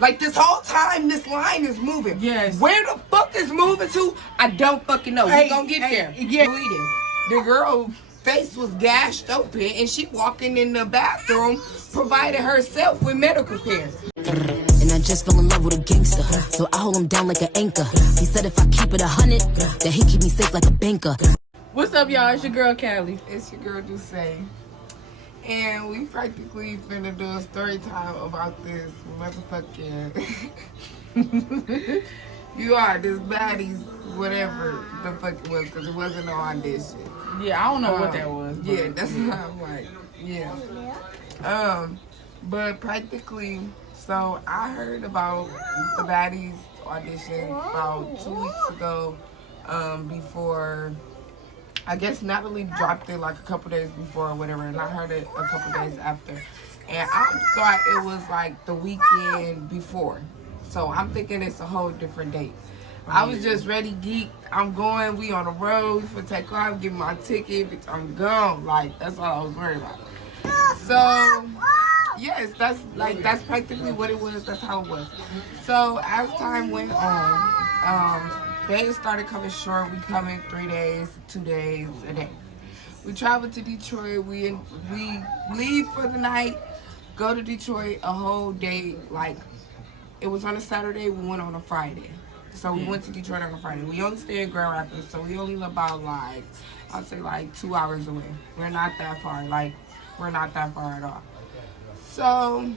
Like, this whole time, this line is moving. Yes. Where the fuck is moving to? I don't fucking know. We gonna get there. Yeah. Bleeding. The girl face was gashed open, and she walking in the bathroom, provided herself with medical care. And I just fell in love with a gangster, so I hold him down like an anchor. He said if I keep it 100, that he keep me safe like a banker. What's up, y'all? It's your girl, Callie. It's your girl, Dusse. And we practically finna do a story time about this motherfucking... you are this baddies, whatever the fuck it was, because it wasn't no audition. Yeah, I don't know what that was. But... Yeah, that's what I'm like. Yeah. But practically, so I heard about the Baddies audition about 2 weeks ago, before, I guess Natalie dropped it like a couple days before or whatever, and I heard it a couple days after. And I thought it was like the weekend before. So I'm thinking it's a whole different date. I was just ready, geek. I'm going, we on the road for take off, get my ticket, bitch, I'm gone. Like, that's all I was worried about. So, yes, that's practically what it was, that's how it was. So, as time went on, days started coming short. We come in 3 days, 2 days, a day. We traveled to Detroit, we leave for the night, go to Detroit a whole day, like, it was on a Saturday, we went on a Friday. So we went to Detroit on a Friday. We only stay in Grand Rapids, so we only live about like, I'd say like 2 hours away. We're not that far, like, we're not that far at all. So,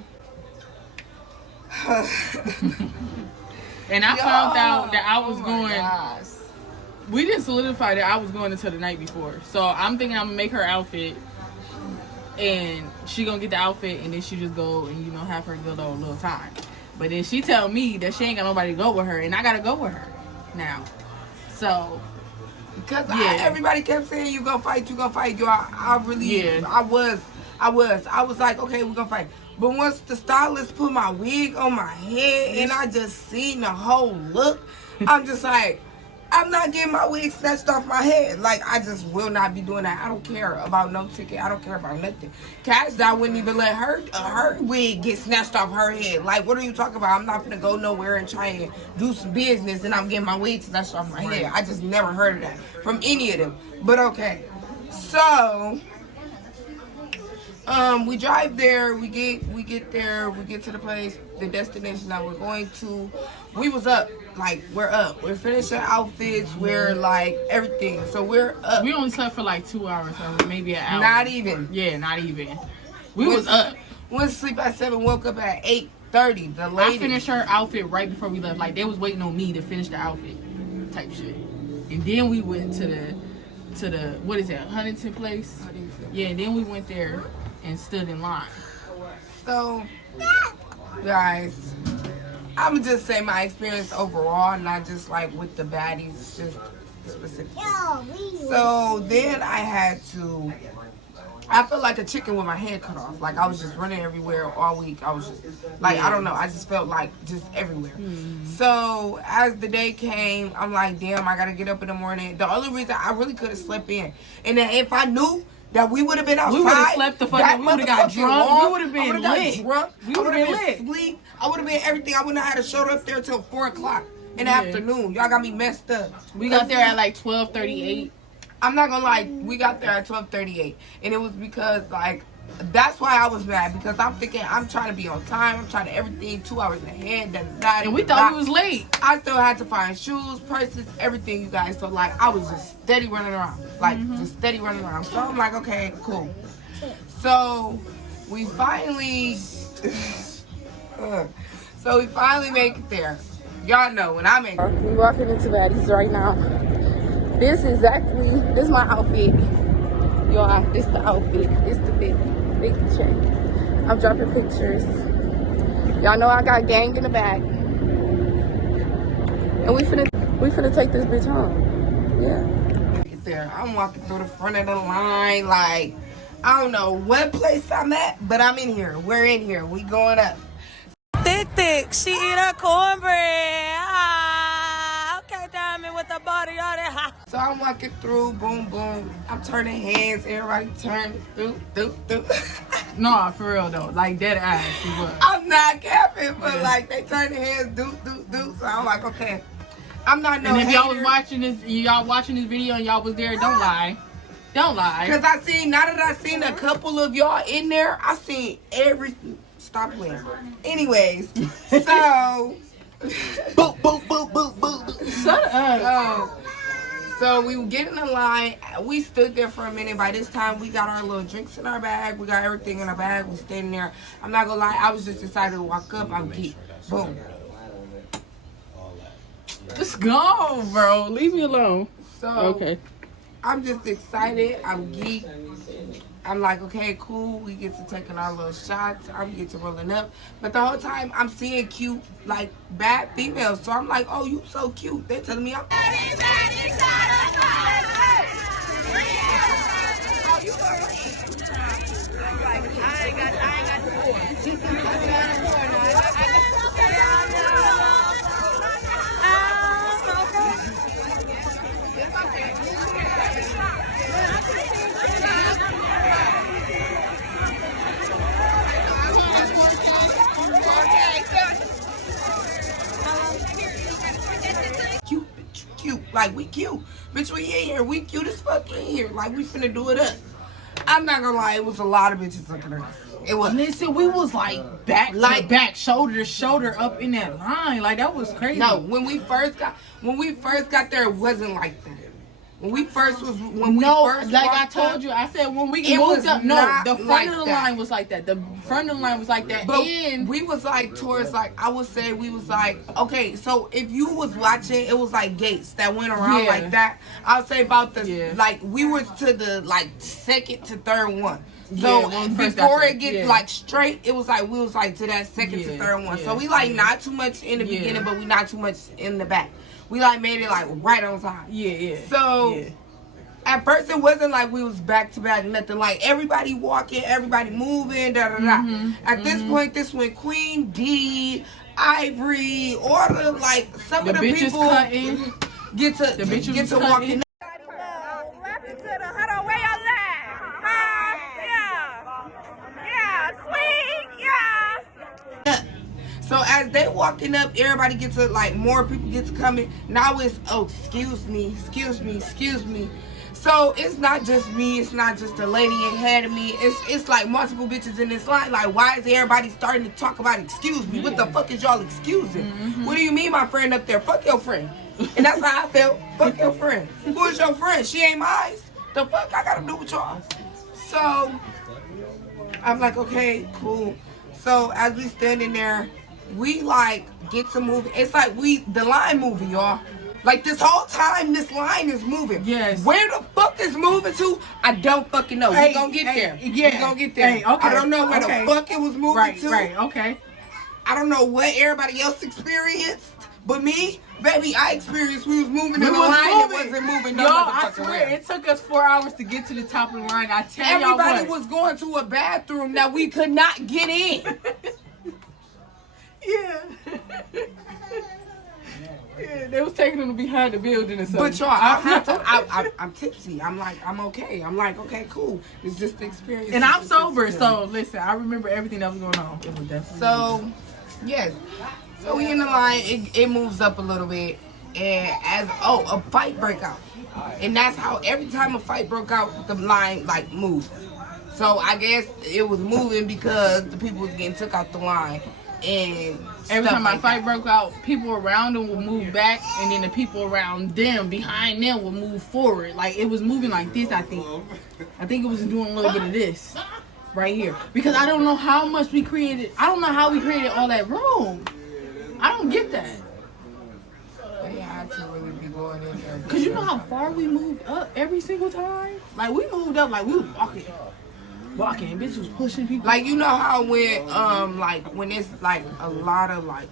and I found out that I was going, gosh. we didn't solidify that I was going until the night before. So I'm thinking I'm gonna make her outfit, and she gonna get the outfit, and then she just go and, you know, have her good old little time. But then she tell me that she ain't got nobody to go with her, and I gotta go with her now. So, because everybody kept saying you gonna fight, you gonna fight. Yo, I really, I was like, okay, we're gonna fight. But once the stylist put my wig on my head and I just seen the whole look, I'm just like, I'm not getting my wig snatched off my head. Like, I just will not be doing that. I don't care about no ticket. I don't care about nothing. Cash, I wouldn't even let her wig get snatched off her head. Like, what are you talking about? I'm not gonna go nowhere and try and do some business and I'm getting my wig snatched off my head. I just never heard of that from any of them. But okay. So, we drive there, we get there, we get to the place, the destination that we're going to. We was up, like, we're up. We're finishing outfits, we're like everything. So we're up. we only slept for like 2 hours, or maybe an hour. Not even. Yeah, not even. We was up. Went to sleep at 7, woke up at 8:30. The lady. I finished her outfit right before we left. Like, they was waiting on me to finish the outfit, type shit. And then we went to the what is that, Huntington place? Yeah, and then we went there and stood in line. So, guys, I'm gonna just say my experience overall, not just like with the baddies, just specifically. So then I felt like a chicken with my head cut off. Like, I was just running everywhere all week. I was just like, I don't know, I just felt like just everywhere. So as the day came, I'm like, damn, I gotta get up in the morning. The only reason I really could have slept in, and then if I knew that we would have been outside, we would have slept the fucking, we would have got drunk, we would have been lit. We would have been asleep. I would have been everything. I wouldn't have had to show up there till 4 o'clock in the afternoon. Y'all got me messed up. We got there at like 12:38. I'm not gonna lie, we got there at 12:38, and it was because, like, that's why I was mad, because I'm thinking I'm trying to be on time. I'm trying to everything 2 hours ahead. And we thought we was late. I still had to find shoes, purses, everything, you guys. So, like, I was just steady running around. Like, just steady running around. So I'm like, okay, cool. So we finally make it there. Y'all know when I make it. We walking into Baddies right now. This is my outfit. Y'all, this the outfit. This the big check. I'm dropping pictures. Y'all know I got gang in the back. And we finna take this bitch home. Yeah. Get there. I'm walking through the front of the line, like, I don't know what place I'm at, but I'm in here. We're in here. We going up. Thick. She eat her cornbread. Okay, diamond with the body on it. So I'm walking through, boom, boom. I'm turning heads. Everybody turn through. No, for real though. Like dead ass. She was. I'm not capping, but like they turn their heads, do. So I'm like, okay, I'm not no And if hater. y'all was watching this video and y'all was there, don't lie. Don't lie. Cause now that I seen a couple of y'all in there, I seen everything. Stop playing. Anyways, so. Boop, boop, boop, boop, boop. Shut up. So we were getting in line. We stood there for a minute. By this time, we got our little drinks in our bag. We got everything in our bag. We standing there. I'm not gonna lie. I was just excited to walk up. I'm geek. Boom. Just go, bro. Leave me alone. So Okay. I'm just excited. I'm geek. I'm like, okay, cool. We get to taking our little shots. I'm get to rolling up. But the whole time, I'm seeing cute, like, bad females. So I'm like, oh, you so cute. They're telling me I'm... Cute, like we cute, bitch. We in here, we cute as fuck in here, like we finna do it up. I'm not gonna lie, it was a lot of bitches looking at us. It was. Listen, we was like back to back, shoulder to shoulder up in that line, like that was crazy. No, when we first got there, it wasn't like that. When we first like I told you, I said when we moved up, the front of the line was like that. The front of the line was like that. But and we was like towards like, I would say we was like, okay, so if you was watching, it was like gates that went around like that. I would say about the like we were to the like second to third one. So before it gets like straight, it was like we was like to that second to third one. So we like not too much in the beginning, but we not too much in the back. We like made it like right on time. So at first it wasn't like we was back to back, nothing. Like everybody walking, everybody moving, da da da. At this point, this went Queen D, Ivory, all the like some of the people cutting. get to walking. So as they walking up, everybody gets to like more people get to coming. Now it's excuse me. So it's not just me, it's not just the lady ahead of me. It's like multiple bitches in this line. Like, why is everybody starting to talk about excuse me? What the fuck is y'all excusing? What do you mean my friend up there? Fuck your friend. And that's how I felt. Fuck your friend. Who is your friend? She ain't mine. The fuck I gotta do with y'all? So I'm like, okay, cool. So as we standing there, we like get to move. It's like the line moving, y'all. Like this whole time, this line is moving. Yes. Where the fuck is moving to? I don't fucking know. We gonna get there. We gonna get there. Hey, okay. I don't know where the fuck it was moving to. Right. Okay. I don't know what everybody else experienced, but me, baby, I experienced we was moving in the line. It wasn't moving no I motherfucking swear, way. it took us 4 hours to get to the top of the line. I tell y'all Everybody what. was going to a bathroom that we could not get in. Yeah, they was taking them behind the building or something. But y'all, I'm tipsy. I'm like, I'm okay. I'm like, okay, cool. It's just the experience. And I'm sober, so listen, I remember everything that was going on. It was definitely so, yes. So we in the line, it moves up a little bit, and a fight break out. And that's how every time a fight broke out, the line like moved. So I guess it was moving because the people was getting took out the line. And every time like my fight broke out, people around them would move back, and then the people around them, behind them, would move forward. Like it was moving like this. I think it was doing a little bit of this right here, because I don't know how much we created. I don't know how we created all that room. I don't get that. They had to really be going in there. Cause you know how far we moved up every single time. Like we moved up like we was walking, bitch was pushing people. Like you know how when like when it's like a lot of like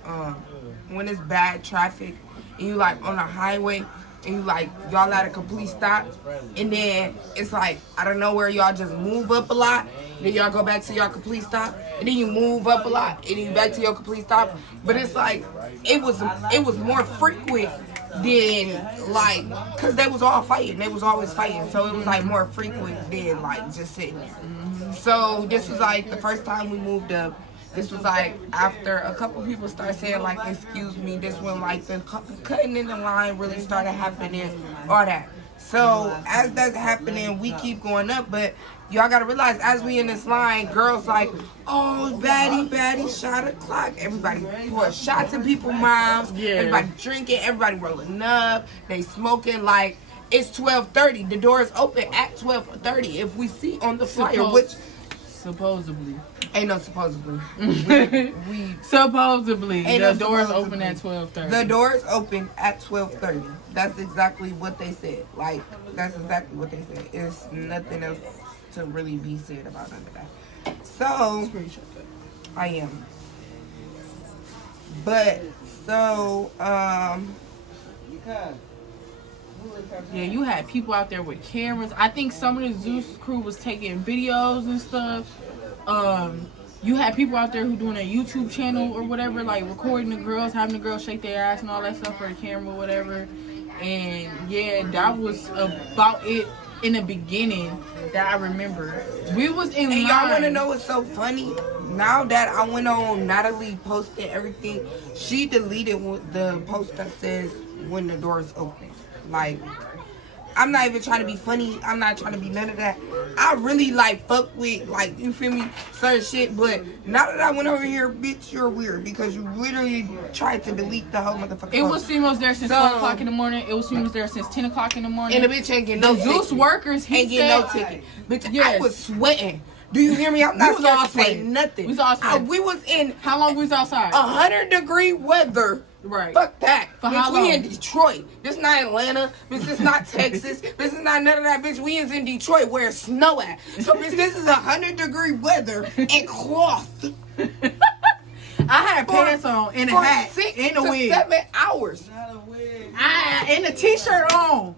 when it's bad traffic and you like on a highway and you like y'all at a complete stop and then it's like I don't know where y'all just move up a lot, then y'all go back to your complete stop and then you move up a lot and then you back to your complete stop. But it's like it was more frequent than like, cause they was all fighting. They was always fighting, so it was like more frequent than like just sitting there. So this was like the first time we moved up. This was like after a couple people started saying like, excuse me. This when like the cutting in the line really started happening, all that. So as that's happening, we keep going up, but y'all gotta realize as we in this line, girls like, oh, baddie, shot o'clock. Everybody pour shots in people's mouths. Yeah. Everybody drinking, everybody rolling up. They smoking like it's 12:30. The doors open at 12:30. If we see on the flyer, which supposedly ain't no supposedly. we supposedly ain't the no doors supposedly. open at 12:30. The doors open at 12:30. That's exactly what they said. Like that's exactly what they said. It's nothing else to really be said about none of that. So I am. But so yeah, you had people out there with cameras. I think some of the Zeus crew was taking videos and stuff. You had people out there who doing a YouTube channel or whatever, like recording the girls, having the girls shake their ass and all that stuff for the camera or whatever. And yeah, that was about it in the beginning that I remember. We was in line. And y'all want to know what's so funny? Now that I went on Natalie posted everything, she deleted the post that says when the doors open. Like, I'm not even trying to be funny. I'm not trying to be none of that. I really like fuck with, like, you feel me, certain shit. But now that I went over here, bitch, you're weird because you literally tried to delete the whole motherfucker. It was females there since 12 o'clock in the morning. It was females there since 10 o'clock in the morning. And the bitch ain't getting no ticket. Zeus workers, ain't getting no ticket. Bitch, yes. I was sweating. Do you hear me? I'm not scared to say nothing. We was all sweating. We was in. How long we was outside? 100-degree weather. Right. Fuck that. For bitch, how long? We in Detroit. This not Atlanta. Bitch, this not Texas. This is not none of that. Bitch, we is in Detroit where it's snow at. So, bitch, this is 100-degree weather and cloth. I had pants on and a hat 6 and a to wig. 7 hours. And a t-shirt on.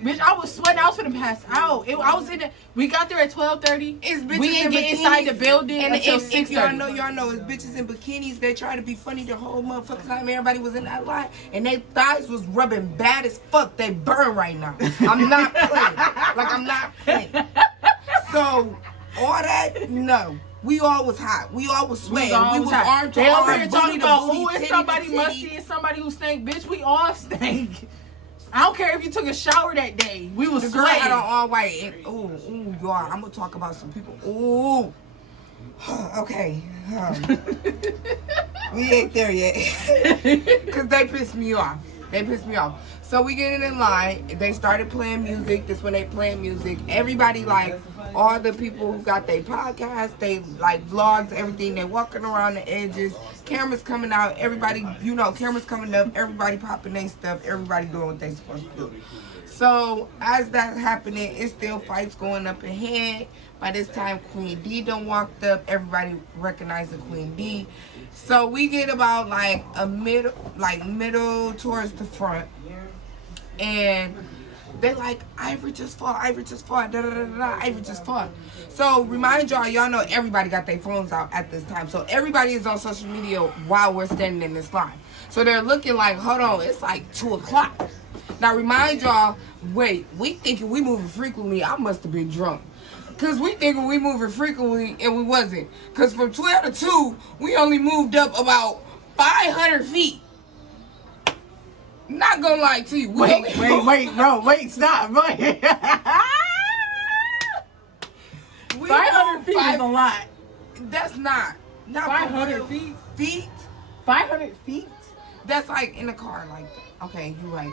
Bitch, I was sweating. I was finna pass out. I was in the. We got there at 12:30. We didn't get inside the building until 6:30. Y'all know, it's bitches in bikinis. They try to be funny the whole motherfucking time. Everybody was in that line, and their thighs was rubbing bad as fuck. They burn right now. I'm not playing. Like I'm not playing. So all that, no. We all was hot. We all was sweating. We was arm to arm. They over here booty talking to about booty, who is titty somebody to titty. musty and somebody who stank. Bitch, we all stank. I don't care if you took a shower that day. We was the girl sweating. had on all white. And, ooh, y'all. I'm gonna talk about some people. Ooh. Okay. We ain't there yet. Cause they pissed me off. So we get in line. They started playing music. This when they playing music. Everybody like all the people who got their podcasts, they like vlogs, everything. They walking around the edges. Cameras coming out. Everybody, you know, cameras coming up. Everybody popping their stuff. Everybody doing what they supposed to do. So as that's happening, it's still fights going up ahead. By this time, Queen D done walked up. Everybody recognized the Queen D. So we get about like a middle towards the front. And they like, Ivory just fought, Ivory just fought. So remind y'all know everybody got their phones out at this time. So everybody is on social media while we're standing in this line. So they're looking like, hold on, it's like 2 o'clock. Now remind y'all, wait, we thinking we moving frequently. I must have been drunk. Because we thinking we moving frequently and we wasn't. Because from 12 to 2, we only moved up about 500 feet. Not gonna lie to you. Wait, stop. 500 feet is a lot. That's not 500 feet? 500 feet? That's like in the car like that. Okay, you're right.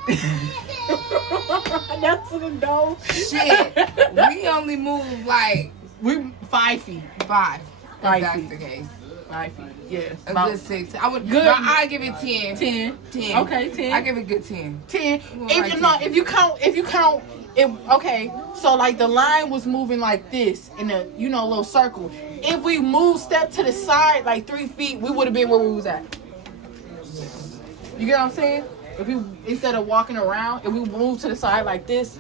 That's a no. Shit. We only move like... We 5 feet. 5. If 5 that's feet. the case. 5 feet. Yes. A good 6. I would good. No, I give it 10. 10. Okay, 10. I give it a good 10. 10. If you count it, okay. So like the line was moving like this in a little circle. If we moved step to the side like 3 feet, we would have been where we was at. You get what I'm saying? If we instead of walking around, if we moved to the side like this,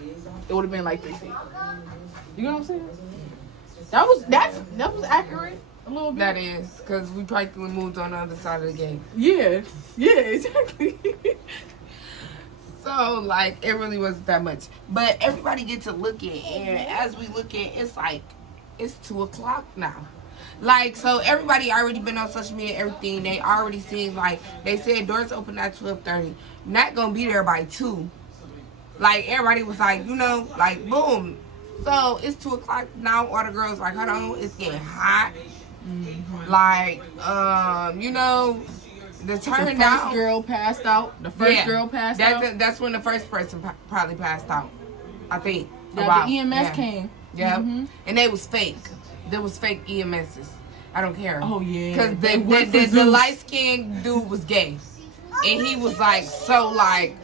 it would have been like 3 feet. You get what I'm saying? That was accurate. A little bit. That is, because we practically moved on the other side of the game. Yeah, exactly. So, like, it really wasn't that much. But everybody get to looking, and as we look at, it's like, it's 2 o'clock now. Like, so everybody already been on social media, everything. They already seen, like, they said doors open at 12:30. Not gonna be there by 2. Like, everybody was like, you know, like, boom. So, it's 2 o'clock now. All the girls like, hold on, it's getting hot. Mm-hmm. Like, you know, the turn down. The first girl passed out. The first girl passed out. That's when the first person probably passed out, I think. Yeah, the EMS came. Yeah. Mm-hmm. And they was fake. There was fake EMSs. I don't care. Oh, yeah. Because the light-skinned dude was gay. And he was, like, so, like,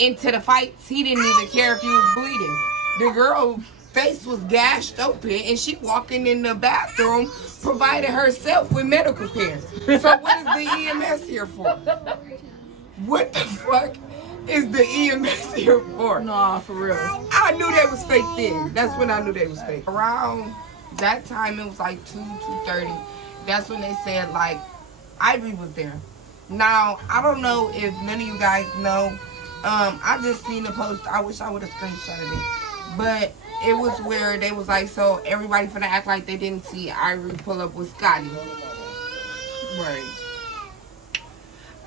into the fights, he didn't even care if he was bleeding. The girl's face was gashed open, and she walking in the bathroom, provided herself with medical care. So what is the EMS here for? What the fuck is the EMS here for? Nah, for real. I knew they was fake then. That's when I knew they was fake. Around that time, it was like 2:30. That's when they said, like, Ivory was there. Now, I don't know if none of you guys know. I just seen the post. I wish I would have screenshotted it. But it was where they was like, so everybody finna act like they didn't see Ivory pull up with Scotty. Right.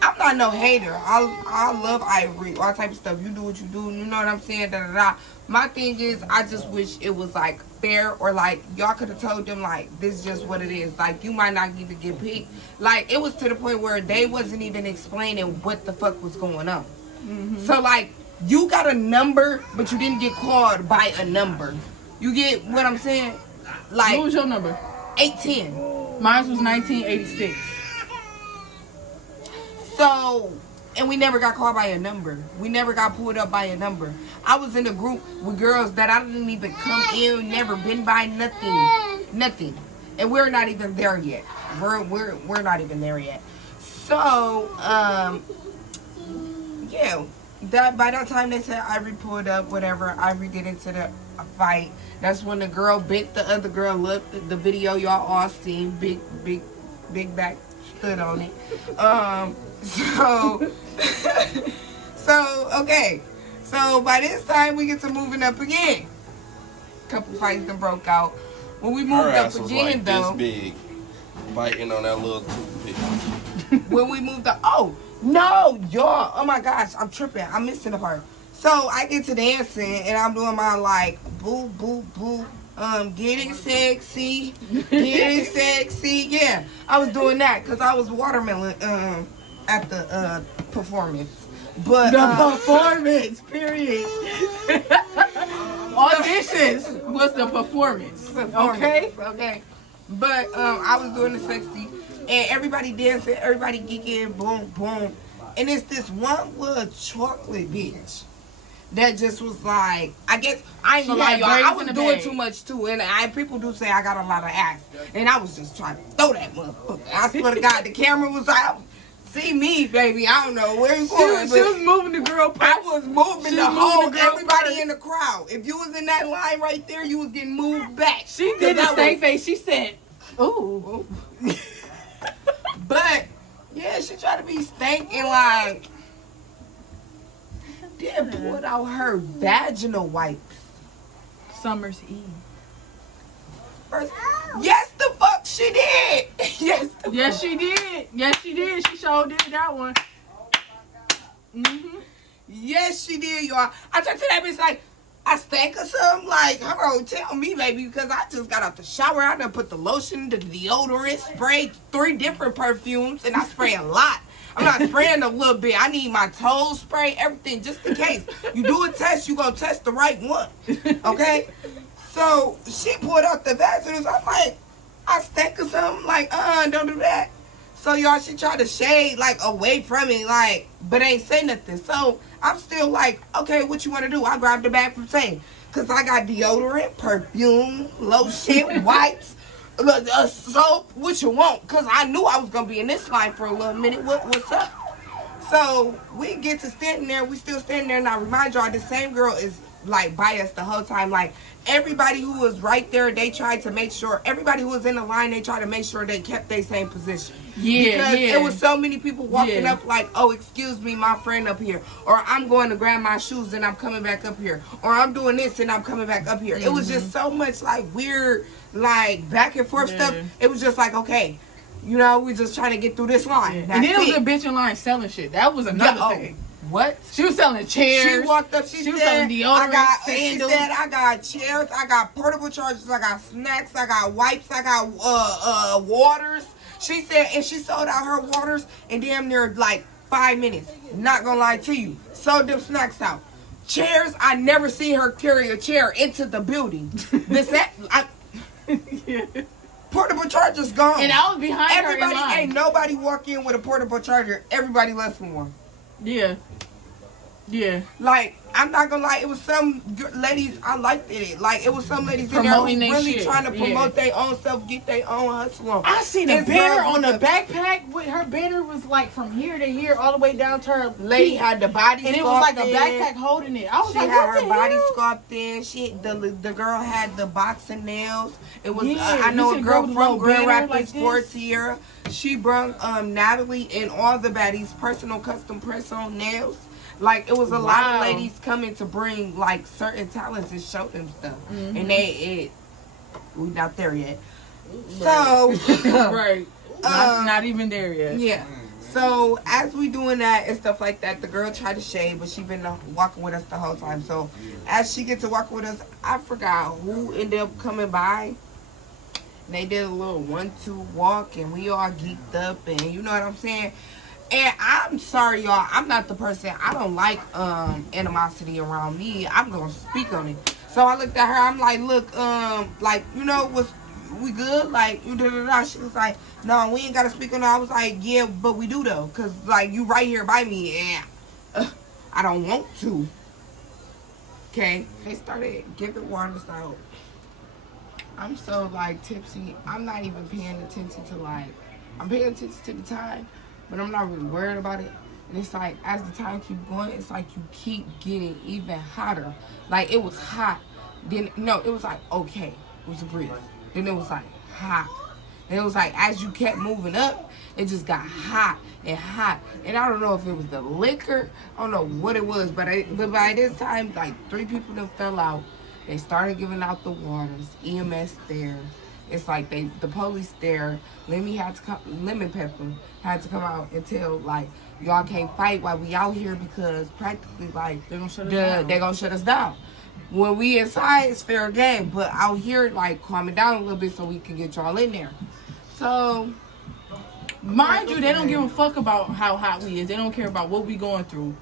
I'm not no hater. I love Ivory, all type of stuff. You do what you do, you know what I'm saying? Da da da. My thing is, I just wish it was like fair, or like y'all could have told them like this is just what it is. Like you might not even get picked. Like it was to the point where they wasn't even explaining what the fuck was going on. Mm-hmm. So like you got a number, but you didn't get called by a number. You get what I'm saying? Like what was your number? 810. Mine was 1986. So, and we never got called by a number. We never got pulled up by a number. I was in a group with girls that I didn't even come in, never been by, nothing. And we're not even there yet. We're not even there yet. So, yeah, that by that time they said Ivory pulled up, whatever. Ivory get into the fight. That's when the girl bit the other girl up. The video y'all all seen. Big back stood on it. So okay. So by this time we get to moving up again. Couple fights that broke out. When we moved up again, like though, this big, biting on that little toothpick. when we moved up, oh no, y'all! Oh my gosh, I'm tripping. I'm missing the part. So I get to dancing and I'm doing my like boo boo boo. Get it sexy, yeah. I was doing that because I was watermelon at the performance. But the performance, period. Auditions was the performance. Okay. But I was doing the sexy, and everybody dancing, everybody geeking, boom, boom, and it's this one little chocolate bitch that just was like, I guess, I ain't gonna lie, y'all, I was doing too much too, and people do say I got a lot of ass, and I was just trying to throw that motherfucker. I swear to God, the camera was like, see me, baby, I don't know where you going. She was moving the girl purse. I was moving the whole, everybody in the crowd. If you was in that line right there, you was getting moved back. She did the same face. She said, ooh. But, yeah, she tried to be stankin' like, then pulled out her vaginal wipes. Summer's Eve. First, yes, the fuck she did. Yes, she did. Yes, she did. She sure did that one. Mm-hmm. Yes, she did, y'all. I turned to that bitch like, I stank or something. Like, hold on, tell me, baby, because I just got out the shower. I done put the lotion, the deodorant, sprayed 3 different perfumes, and I spray a lot. I'm not spraying a little bit. I need my toes spray, everything, just in case. You do a test, you gonna test the right one. Okay? So, she pulled out the vaginals. I'm like, I stink or something. Like, don't do that. So, y'all, she tried to shade, like, away from it, like, but ain't say nothing. So, I'm still like, okay, what you want to do? I grabbed the bag from Tay. Because I got deodorant, perfume, lotion, wipes, soap, what you want. Because I knew I was going to be in this line for a little minute. What's up? So, we get to standing there. We still standing there. And I remind y'all, the same girl is like by us the whole time. Like everybody who was right there, they tried to make sure. Everybody who was in the line, they tried to make sure they kept their same position. Because it was so many people walking up like, oh, excuse me, my friend up here, or I'm going to grab my shoes and I'm coming back up here, or I'm doing this and I'm coming back up here. It was just so much like weird, like back and forth stuff. It was just like, okay, you know, we're just trying to get through this line. And then it was a bitch in line selling shit. That was another thing. What? She was selling chairs. She walked up. She was said, selling deodorant, sandals. She said, I got chairs. I got portable chargers. I got snacks. I got wipes. I got waters. She said, and she sold out her waters in damn near like 5 minutes. Not gonna lie to you. Sold them snacks out. Chairs. I never seen her carry a chair into the building. Portable charger's gone. And I was behind her in line. Ain't nobody walk in with a portable charger. Everybody left with one. Yeah. Yeah. Like, I'm not gonna lie, it was some ladies, I liked it. Like, it was some ladies in there who really trying to promote their own stuff, get their own hustle on. I seen a banner on the backpack. With her banner was like from here to here, all the way down to her lady feet. had the body and sculpted. it was like a backpack holding it. I was she like, had what her the body hell? sculpted. The girl had the boxing nails. It was Yeah, I know a girl with from a Grand banner Rapids, like Fort Sierra. She brung Natalie and all the baddies personal custom press on nails. Like, it was a lot of ladies coming to bring, like, certain talents and show them stuff. And we not there yet. So. Right. Not even there yet. Yeah. So, as we doing that and stuff like that, the girl tried to shave, but she been walking with us the whole time. So, as she gets to walk with us, I forgot who ended up coming by. And they did a little 1-2 walk, and we all geeked up, and you know what I'm saying? And I'm sorry, y'all. I'm not the person. I don't like animosity around me. I'm gonna speak on it. So I looked at her. I'm like, look, like, you know, we good? Like, you da-da-da. She was like, no, we ain't gotta speak on it. I was like, yeah, but we do though, cause like you right here by me, and I don't want to. Okay. They started giving waters out. I'm so like tipsy. I'm not even paying attention to I'm paying attention to the time. But I'm not really worried about it. And it's like, as the time keeps going, it's like you keep getting even hotter. Like, it was hot. Then, no, it was like, okay. It was a breeze. Then it was like, hot. And it was like, as you kept moving up, it just got hot and hot. And I don't know if it was the liquor. I don't know what it was. But by this time, like, 3 people that fell out. They started giving out the waters. EMS there. It's like the police there. Lemon Pepper had to come out and tell, like, y'all can't fight while we out here because practically, like, they're gonna shut us down. When we inside, it's fair game, but out here, like, calm it down a little bit so we can get y'all in there. So, mind you, they don't give a fuck about how hot we is. They don't care about what we going through.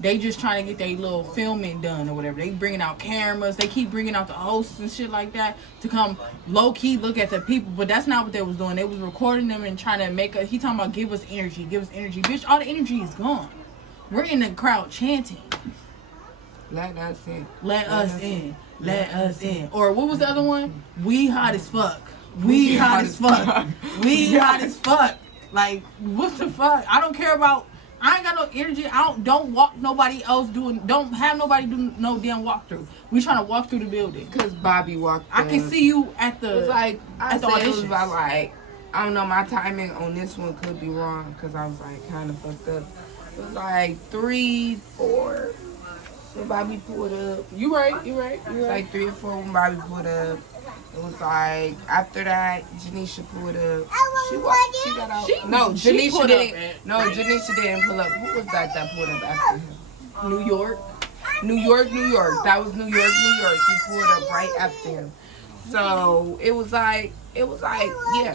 They just trying to get their little filming done or whatever. They bringing out cameras. They keep bringing out the hosts and shit like that to come low-key look at the people. But that's not what they was doing. They was recording them and trying to make he talking about give us energy. Bitch, all the energy is gone. We're in the crowd chanting. Let us in. Let us in. Let us in. Or what was the other one? We hot as fuck. We hot as fuck. We hot as fuck. Like, what the fuck? I don't care about... I ain't got no energy. Don't walk nobody else don't have nobody do no damn walkthrough. We trying to walk through the building. Cause Bobby walked I can see you at the. It was like at the it was auditions. about like, I don't know, my timing on this one could be wrong because I was like kind of fucked up. It was like 3, 4 when Bobby pulled up. You right. It was like 3 or 4 when Bobby pulled up. It was like after that, Janisha pulled up. She got out. Janisha didn't pull up. Who was that pulled up after him? New York. That was New York. He pulled up right after him. So it was like, yeah.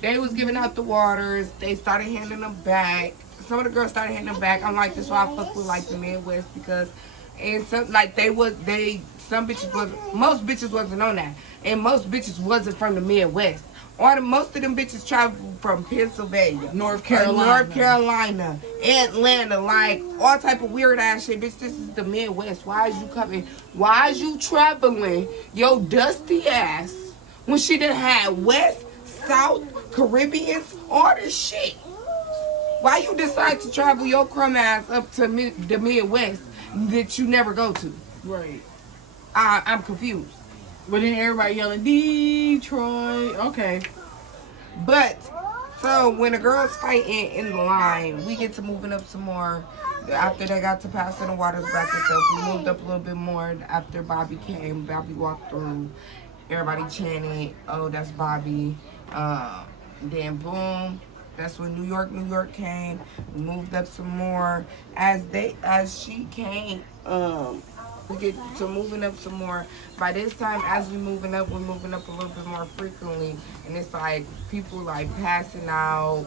They was giving out the waters. They started handing them back. Some of the girls started handing them back. I'm like, this is why I fuck with like the MidWest because, and some like some bitches wasn't, most bitches wasn't on that. And most bitches wasn't from the MidWest. Most of them bitches traveled from Pennsylvania, North Carolina, Atlanta, like all type of weird ass shit. Bitch, this is the MidWest. Why is you coming? Why is you traveling your dusty ass when she done had West, South, Caribbeans, all this shit? Why you decide to travel your crumb ass up to the Midwest that you never go to? Right. I'm confused. But then everybody yelling, Detroit. Okay. But, so when the girls fighting in the line, we get to moving up some more. After they got to passing the waters back and stuff, we moved up a little bit more. After Bobby came, Bobby walked through. Everybody chanted, oh, that's Bobby. Then boom, that's when New York came. We moved up some more. As she came, we get to moving up some more. By this time, as we're moving up a little bit more frequently. And it's like people like passing out.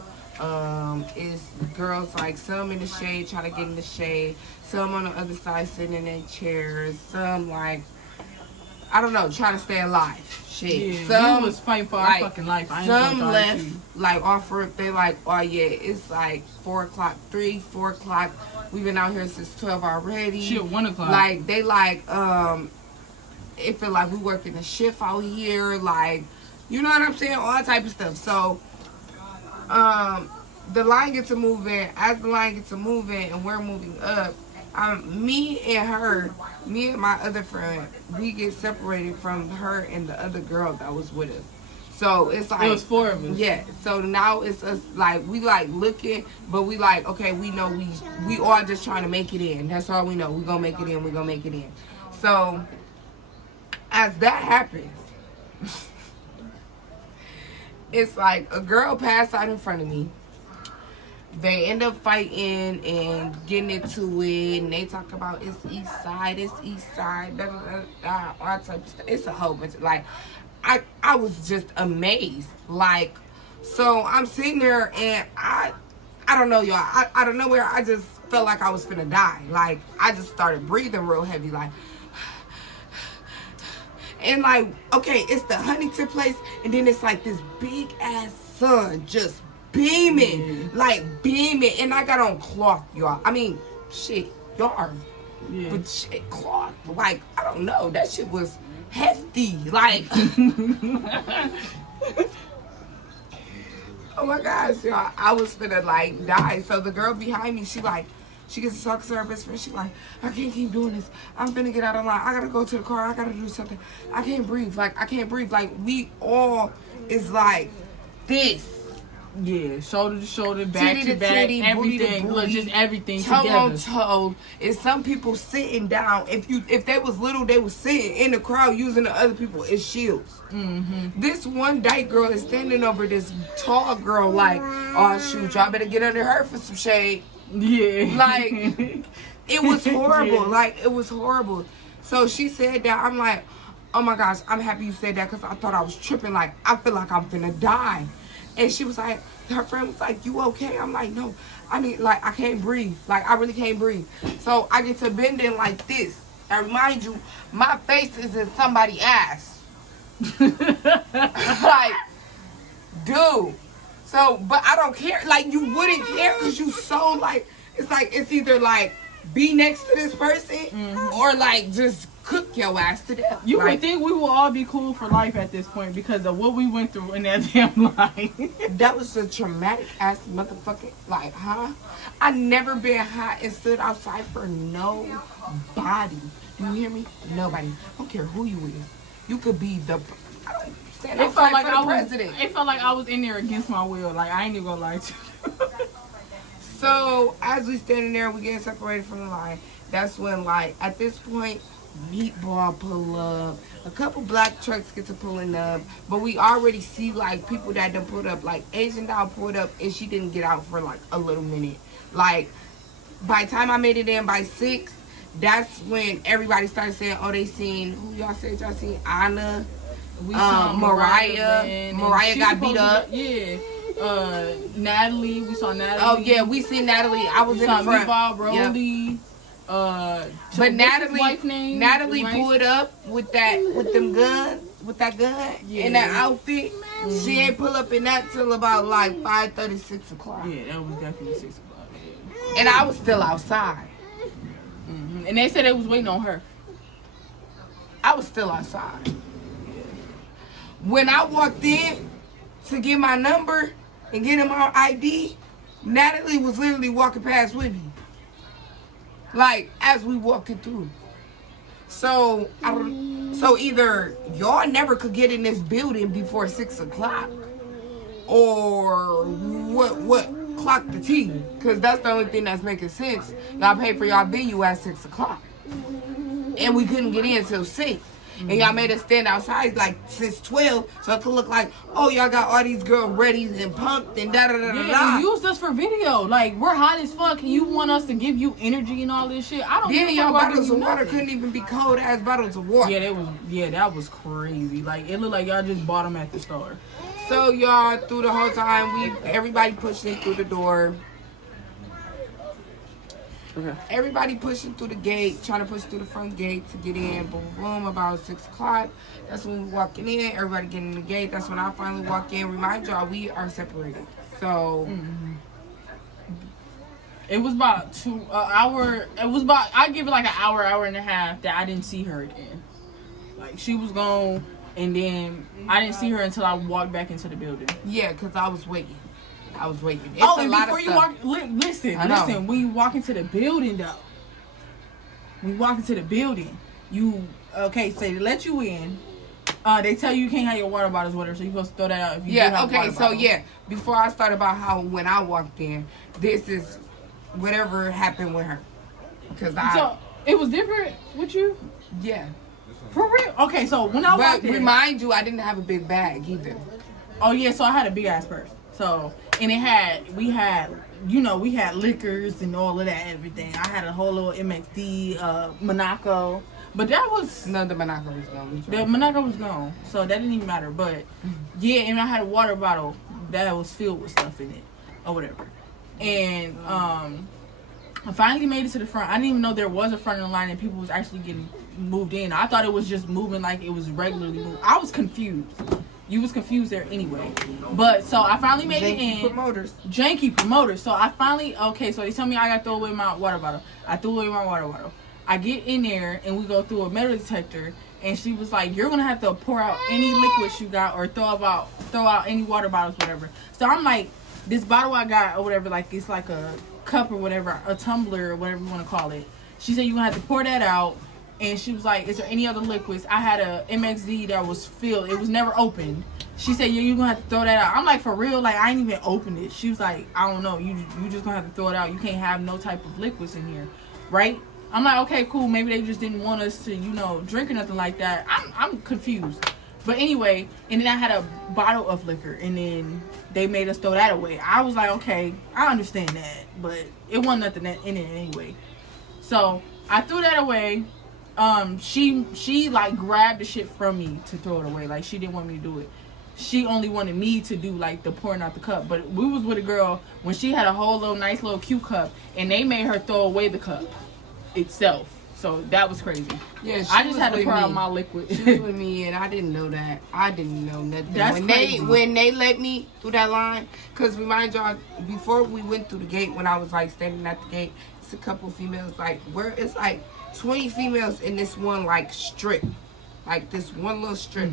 It's girls like some in the shade trying to get in the shade. Some on the other side sitting in their chairs. Some like, I don't know, trying to stay alive. Shit. Yeah, some you was fighting for like, our fucking life. Some left, like offer. They like, oh yeah, it's like 4 o'clock. We've been out here since 12 already. Shit, 1 o'clock. Like they like, it feel like we working a shift out here. Like, you know what I'm saying? All type of stuff. So, the line gets to moving. As the line gets to moving, and we're moving up. Me and my other friend, we get separated from her and the other girl that was with us. So it's like, it was 4 of us. Yeah. So now it's us, like, we like looking, but we like, okay, we know we all just trying to make it in. That's all we know. We gonna make it in. So as that happens, it's like a girl passed out in front of me. They end up fighting and getting into it, and they talk about it's east side, da, da, da, da, all type of stuff. It's a whole bunch of, like, I was just amazed. Like, so I'm sitting there, and I don't know, y'all. I don't know where I just felt like I was finna die. Like, I just started breathing real heavy, like, and like, okay, it's the Huntington place, and then it's like this big ass sun just beaming, and I got on cloth, y'all. I mean, shit, y'all are, but shit, cloth, like, I don't know, that shit was hefty, like, oh my gosh, y'all, I was finna, like, die. So the girl behind me, she gets to talk to her best friend, she like, I can't keep doing this, I'm finna get out of line, I gotta go to the car, I gotta do something, I can't breathe, like, we all is like this. Yeah, shoulder to shoulder, back titty to back, titty, everything. booty to Look, booty, just everything toe together. on toe. And some people sitting down. If they was little, they was sitting in the crowd using the other people as shields. Mm-hmm. This one dyke girl is standing over this tall girl like, oh shoot, y'all better get under her for some shade. Yeah. Like, it was horrible. Yeah. Like, it was horrible. So she said that. I'm like, oh my gosh, I'm happy you said that because I thought I was tripping. Like, I feel like I'm finna die. And she was like, her friend was like, you okay? I'm like, no. I mean, like, I can't breathe. Like, I really can't breathe. So I get to bending like this. I remind you, my face is in somebody's ass. Like, dude. So, but I don't care. Like, you wouldn't care because you so, like, it's either, like, be next to this person or, like, just cook your ass to death. You would think we will all be cool for life at this point because of what we went through in that damn line. That was a traumatic ass motherfucking, like, huh? I never been hot and stood outside for nobody. Do you hear me? Nobody. I don't care who you is. You could be the, I don't stand outside for the president. It felt like I was in there against my will. Like, I ain't even gonna lie to you. So, as we standing there, we getting separated from the line. That's when, like, at this point, Meatball pull up, a couple black trucks get to pulling up, but we already see like people that done put up, like Asian doll pulled up and she didn't get out for like a little minute. Like by the time I made it in by 6, that's when everybody started saying, oh, they seen, who y'all said y'all seen? Anna, we saw Mariah got beat up. Natalie, we saw Natalie. Oh yeah, we seen Natalie. I was in the front. Meatball, Rolly. Yep. But Natalie pulled up with that gun in that outfit. Mm-hmm. She ain't pull up in that till about like 5:30, 6 o'clock. Yeah, that was definitely 6 o'clock. Yeah. And I was still outside. Mm-hmm. And they said they was waiting on her. I was still outside. Yeah. When I walked in to get my number and get him our ID, Natalie was literally walking past with me. Like, as we walking through. So so either y'all never could get in this building before 6 o'clock, or what clock the T? Because that's the only thing that's making sense. Y'all pay for y'all venue at 6 o'clock, and we couldn't get in till 6. And y'all made us stand outside like since 12, so it could look like, oh, y'all got all these girls ready and pumped and da da da da. Yeah, you used us for video. Like, we're hot as fuck, and you want us to give you energy and all this shit. I don't. Then y'all bottles of water couldn't even be cold ass bottles of water. Yeah, that was crazy. Like, it looked like y'all just bought them at the store. So y'all, through the whole time, everybody pushing through the door. Okay. Everybody pushing through the gate, trying to push through the front gate to get in. Boom, boom, about 6 o'clock. That's when we walking in. Everybody getting in the gate. That's when I finally walk in. Remind y'all, we are separated. So it was about hour. It was about, I give it like an hour and a half that I didn't see her again. Like, she was gone, and then I didn't see her until I walked back into the building. Yeah, because I was waiting. It's and before you walk, listen, when you walk into the building though, so they let you in, they tell you can't have your water bottles with her, so you're supposed to throw that out if you do have a water bottle. Before I start about how when I walked in, this is whatever happened with her. So it was different with you? Yeah. For real? Okay, so when I walked in, remind you, I didn't have a big bag either. Oh yeah, so I had a big ass purse. So, and we had liquors and all of that, everything. I had a whole little MXD, Monaco, but that was... No, the Monaco was gone. The Monaco was gone, so that didn't even matter. But, yeah, and I had a water bottle that was filled with stuff in it, or whatever. And, I finally made it to the front. I didn't even know there was a front of the line and people was actually getting moved in. I thought it was just moving like it was regularly moving. I was confused. You was confused there anyway. But, so I finally made it in. Janky promoters. So I finally, so they tell me I got to throw away my water bottle. I threw away my water bottle. I get in there and we go through a metal detector, and she was like, you're going to have to pour out any liquids you got or throw out any water bottles, whatever. So I'm like, this bottle I got or whatever, like it's like a cup or whatever, a tumbler or whatever you want to call it. She said, you're going to have to pour that out. And she was like, is there any other liquids? I had a MXD that was filled. It was never opened. She said, yeah, you're going to have to throw that out. I'm like, for real? Like, I ain't even opened it. She was like, I don't know. You just going to have to throw it out. You can't have no type of liquids in here. Right? I'm like, okay, cool. Maybe they just didn't want us to, drink or nothing like that. I'm confused. But anyway, and then I had a bottle of liquor. And then they made us throw that away. I was like, okay, I understand that. But it wasn't nothing in it anyway. So, I threw that away. She like grabbed the shit from me to throw it away. Like, she didn't want me to do it. She only wanted me to do like the pouring out the cup. But we was with a girl when she had a whole little nice little cute cup, and they made her throw away the cup itself. So that was crazy. Yeah, I just had to pour out my liquid. She was with me, and I didn't know that. I didn't know nothing. That's crazy. When they let me through that line, because remind y'all, before we went through the gate, when I was like standing at the gate, it's a couple females like it's like 20 females in this one like strip, like this one little strip.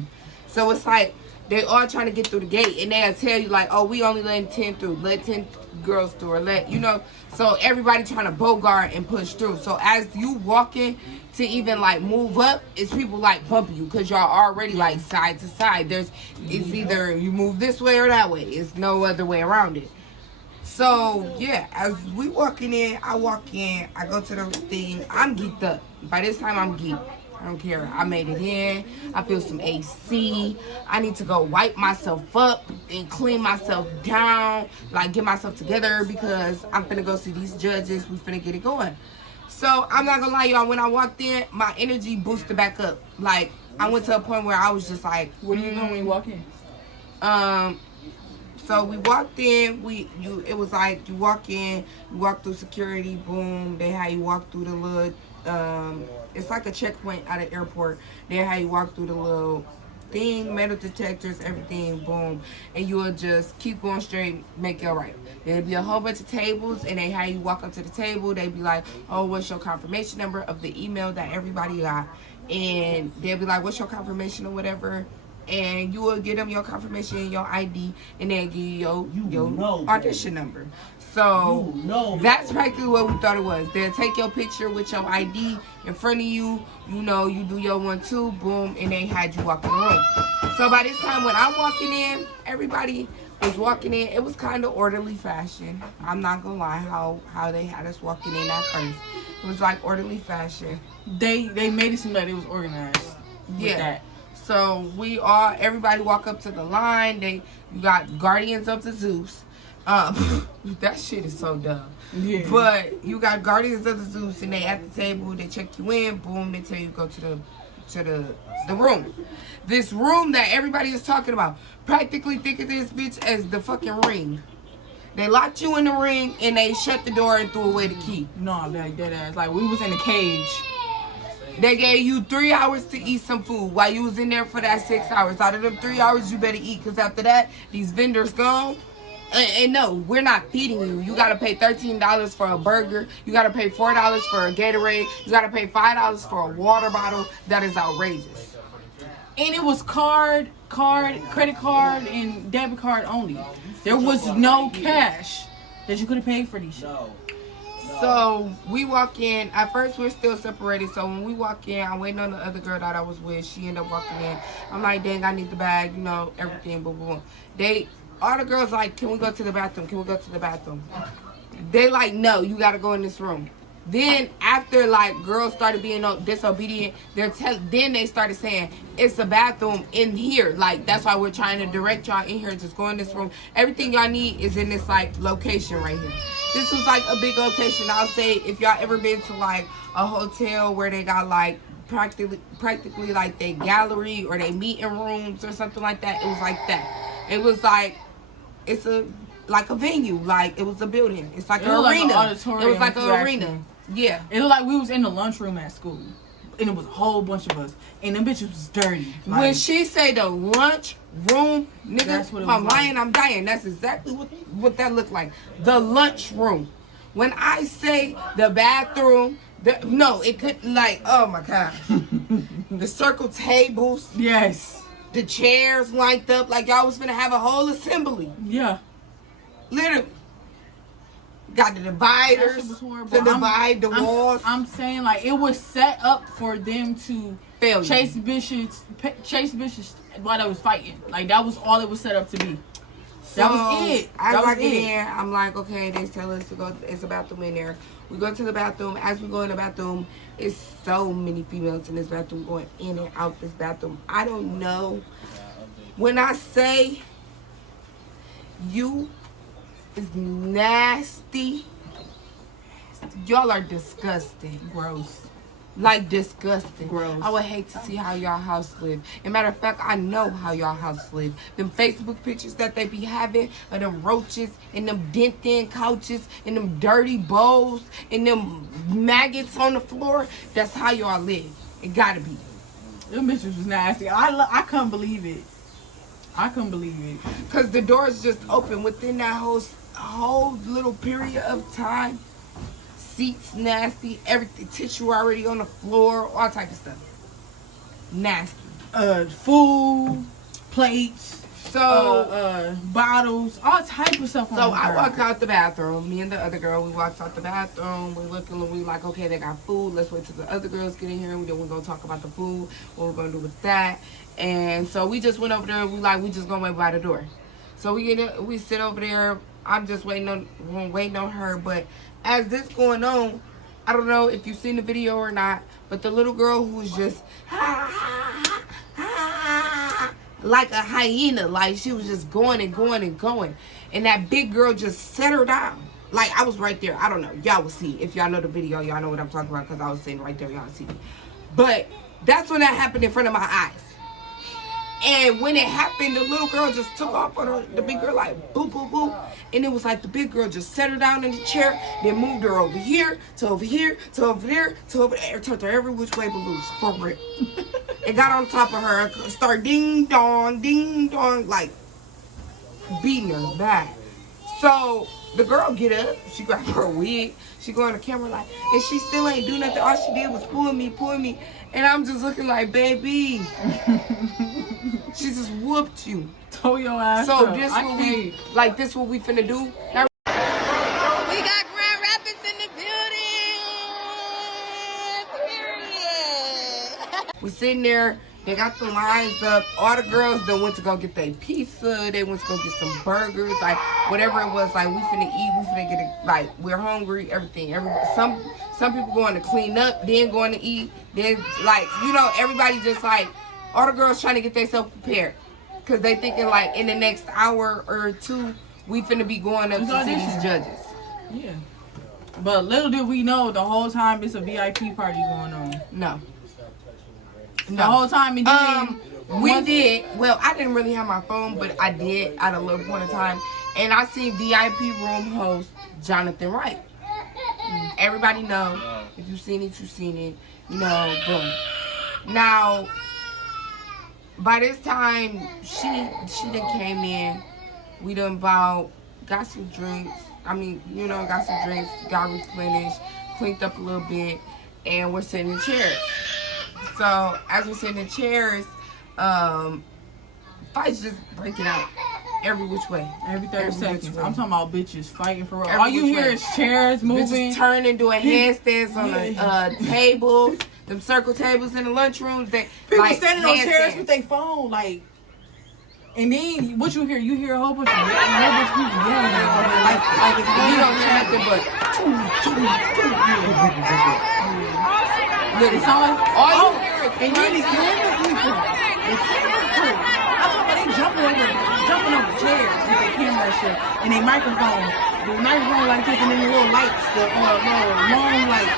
So it's like they all trying to get through the gate, and they'll tell you like, oh, we only letting 10 through, let 10 girls through, or so everybody trying to bogart and push through. So as you walking to even like move up, it's people like bumping you because y'all already like side to side. It's either you move this way or that way. It's no other way around it. So, yeah, as we walking in, I walk in, I go to the thing, I'm geeked up. By this time, I'm geeked. I don't care. I made it in. I feel some AC. I need to go wipe myself up and clean myself down, like get myself together because I'm finna go see these judges. We finna get it going. So, I'm not gonna lie, y'all. When I walked in, my energy boosted back up. Like, I went to a point where I was just like, what do you know when you walk in? So we walked in, it was like you walk in, you walk through security, boom, they had you walk through the little, it's like a checkpoint at an airport. They had you walk through the little thing, metal detectors, everything, boom, and you will just keep going straight, make it right. There'll be a whole bunch of tables, and they had you walk up to the table, they be like, oh, what's your confirmation number of the email that everybody got? And they'll be like, what's your confirmation or whatever? And you will give them your confirmation and your ID, and they'll give you your audition number. So that's practically what we thought it was. They'll take your picture with your ID in front of you. You know, you do your 1, 2, boom, and they had you walk in the room. So by this time when I'm walking in, everybody was walking in. It was kind of orderly fashion. I'm not gonna lie how they had us walking in at first. It was like orderly fashion. They made it seem like it was organized. Yeah. That. So everybody walk up to the line. You got Guardians of the Zeus. That shit is so dumb. Yeah. But you got Guardians of the Zeus, and they at the table. They check you in. Boom. They tell you to go to the room. This room that everybody is talking about. Practically think of this bitch as the fucking ring. They locked you in the ring and they shut the door and threw away the key. No, like that ass. Like we was in a cage. They gave you 3 hours to eat some food while you was in there for that 6 hours. Out of them 3 hours, you better eat, because after that, these vendors gone. And no, we're not feeding you. You got to pay $13 for a burger. You got to pay $4 for a Gatorade. You got to pay $5 for a water bottle. That is outrageous. And it was credit card, and debit card only. There was no cash that you could have paid for these shit. So we walk in. At first, we're still separated. So when we walk in, I'm waiting on the other girl that I was with. She ended up walking in. I'm like, dang, I need the bag, you know, everything, boom, boom, boom. All the girls like, can we go to the bathroom? Can we go to the bathroom? They like, no, you got to go in this room. Then after like girls started being disobedient, then they started saying it's a bathroom in here. Like that's why we're trying to direct y'all in here. Just go in this room. Everything y'all need is in this like location right here. This was like a big location. I'll say if y'all ever been to like a hotel where they got like practically like they gallery or they meeting rooms or something like that. It was like that. It was like like a venue, like it was a building. It's like an arena. Like an auditorium. It was like an arena. Yeah. It looked like we was in the lunchroom at school. And it was a whole bunch of us. And them bitches was dirty. Like, when she say the lunch room, nigga, that's what it if I'm was lying, I'm dying. That's exactly what that looked like. The lunch room. When I say the bathroom, no, it could like, oh my God. The circle tables. Yes. The chairs lined up like y'all was finna have a whole assembly. Yeah. Literally. Got the dividers to divide the walls. I'm saying like it was set up for them to chase bitches while they was fighting. Like that was all it was set up to be. That was it. I walk in there. I'm like, okay, they tell us to go. It's a bathroom in there. We go to the bathroom. As we go in the bathroom, it's so many females in this bathroom going in and out this bathroom. I don't know. When I say you is nasty, y'all are disgusting. Gross. Like disgusting. Gross. I would hate to see how y'all house live. And matter of fact, I know how y'all house live. Them Facebook pictures that they be having of them roaches and them dent-in couches and them dirty bowls and them maggots on the floor. That's how y'all live. It gotta be. Them bitches was nasty. I couldn't believe it. I couldn't believe it. Cause the doors just open within that whole little period of time. Seats nasty, everything, tissue already on the floor, all type of stuff. Nasty. Food, plates, so bottles, all type of stuff on So the I ground. walked out the bathroom. Me and the other girl, we walked out the bathroom. We like, okay, they got food. Let's wait till the other girls get in here. We're gonna talk about the food, what we're gonna do with that. And so we just went over there. We just gonna wait by the door. So we sit over there. I'm just waiting on her. But as this going on, I don't know if you've seen the video or not, but the little girl who was just like a hyena, like she was just going and going and going, and that big girl just set her down. Like I was right there. I don't know. Y'all will see. If y'all know the video, y'all know what I'm talking about because I was sitting right there. Y'all see me. But that's when that happened in front of my eyes. And when it happened, the little girl just took off on her, the big girl, like, boop, boop, boop. And it was like the big girl just set her down in the chair, then moved her over here, to over here, to over there, to over there, turned her every which way but loose, for real. It got on top of her, start ding, dong, like, beating her back. So, the girl get up, she grabbed her wig, she go on the camera like, and she still ain't do nothing. All she did was pulling me. And I'm just looking like, baby. She just whooped you. Told your ass So up. this I what can't. this what we finna do. Now, We sitting there. They got the lines up. All the girls that went to go get their pizza. They went to go get some burgers. Like, whatever it was. Like, we finna eat. We finna get it. Like, we're hungry. Everything. Some people going to clean up. Then going to eat. Then, like, you know, everybody just, like, all the girls trying to get themselves prepared. Because they thinking, like, in the next hour or two, we finna be going up to see these judges. Yeah. But little did we know, the whole time it's a VIP party going on. No. The whole time it did. We did. Well, I didn't really have my phone, but I did at a little point of time. And I seen VIP room host Jonathan Wright. Everybody know. If you seen it, you seen it. You know, boom. Now, by this time, she done came in. We done got some drinks. I mean, you know, got some drinks, got replenished, cleaned up a little bit, and we're sitting in chairs. So, as we're sitting in chairs, fights just breaking out every which way. Every 30 seconds. I'm talking about bitches fighting for real. Every All you hear way. is chairs moving. Bitches turning, doing handstands on the tables, them circle tables in the lunchrooms. People like, standing on chairs with their phone, like. And then what you hear a whole bunch of people yelling. Like if you don't hear nothing but. Look, it sound like all you hear is. And then the camera people. The camera crew. I'm talking about they jumping over chairs with their camera and shit. And their microphone. The microphone like this and then the little lights, the long lights.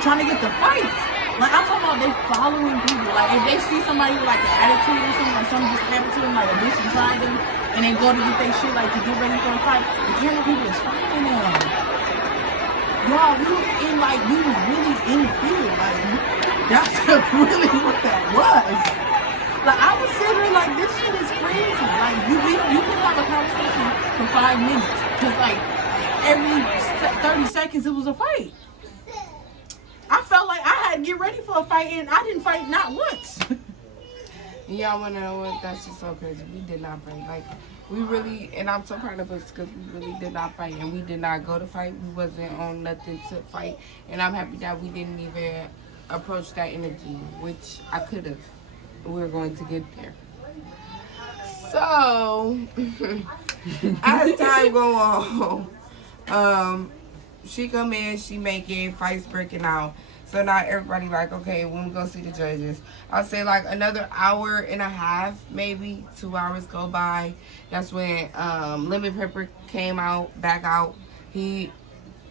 Trying to get the fights. Like, I'm talking about they following people. Like, if they see somebody with, like, an attitude or something, like, something just happened to them, like, a bitch and tried them, and they go to get their shit, like, to get ready for a fight, the camera people is following them. Y'all, we was really in the field. Like, that's really what that was. Like, I was sitting there like, this shit is crazy. Like, you can have a conversation for 5 minutes. Because, like, every 30 seconds, it was a fight. I felt like I had to get ready for a fight, and I didn't fight not once. Y'all want to know what? That's just so crazy. We did not fight. Like, we really, and I'm so proud of us because we really did not fight, and we did not go to fight. We wasn't on nothing to fight, and I'm happy that we didn't even approach that energy, which I could have. We were going to get there. So, as time go on, she come in, she making fights breaking out. So now everybody like, okay, when we go see the judges, I'll say like another hour and a half, maybe 2 hours go by. That's when Lemon Pepper came back out. He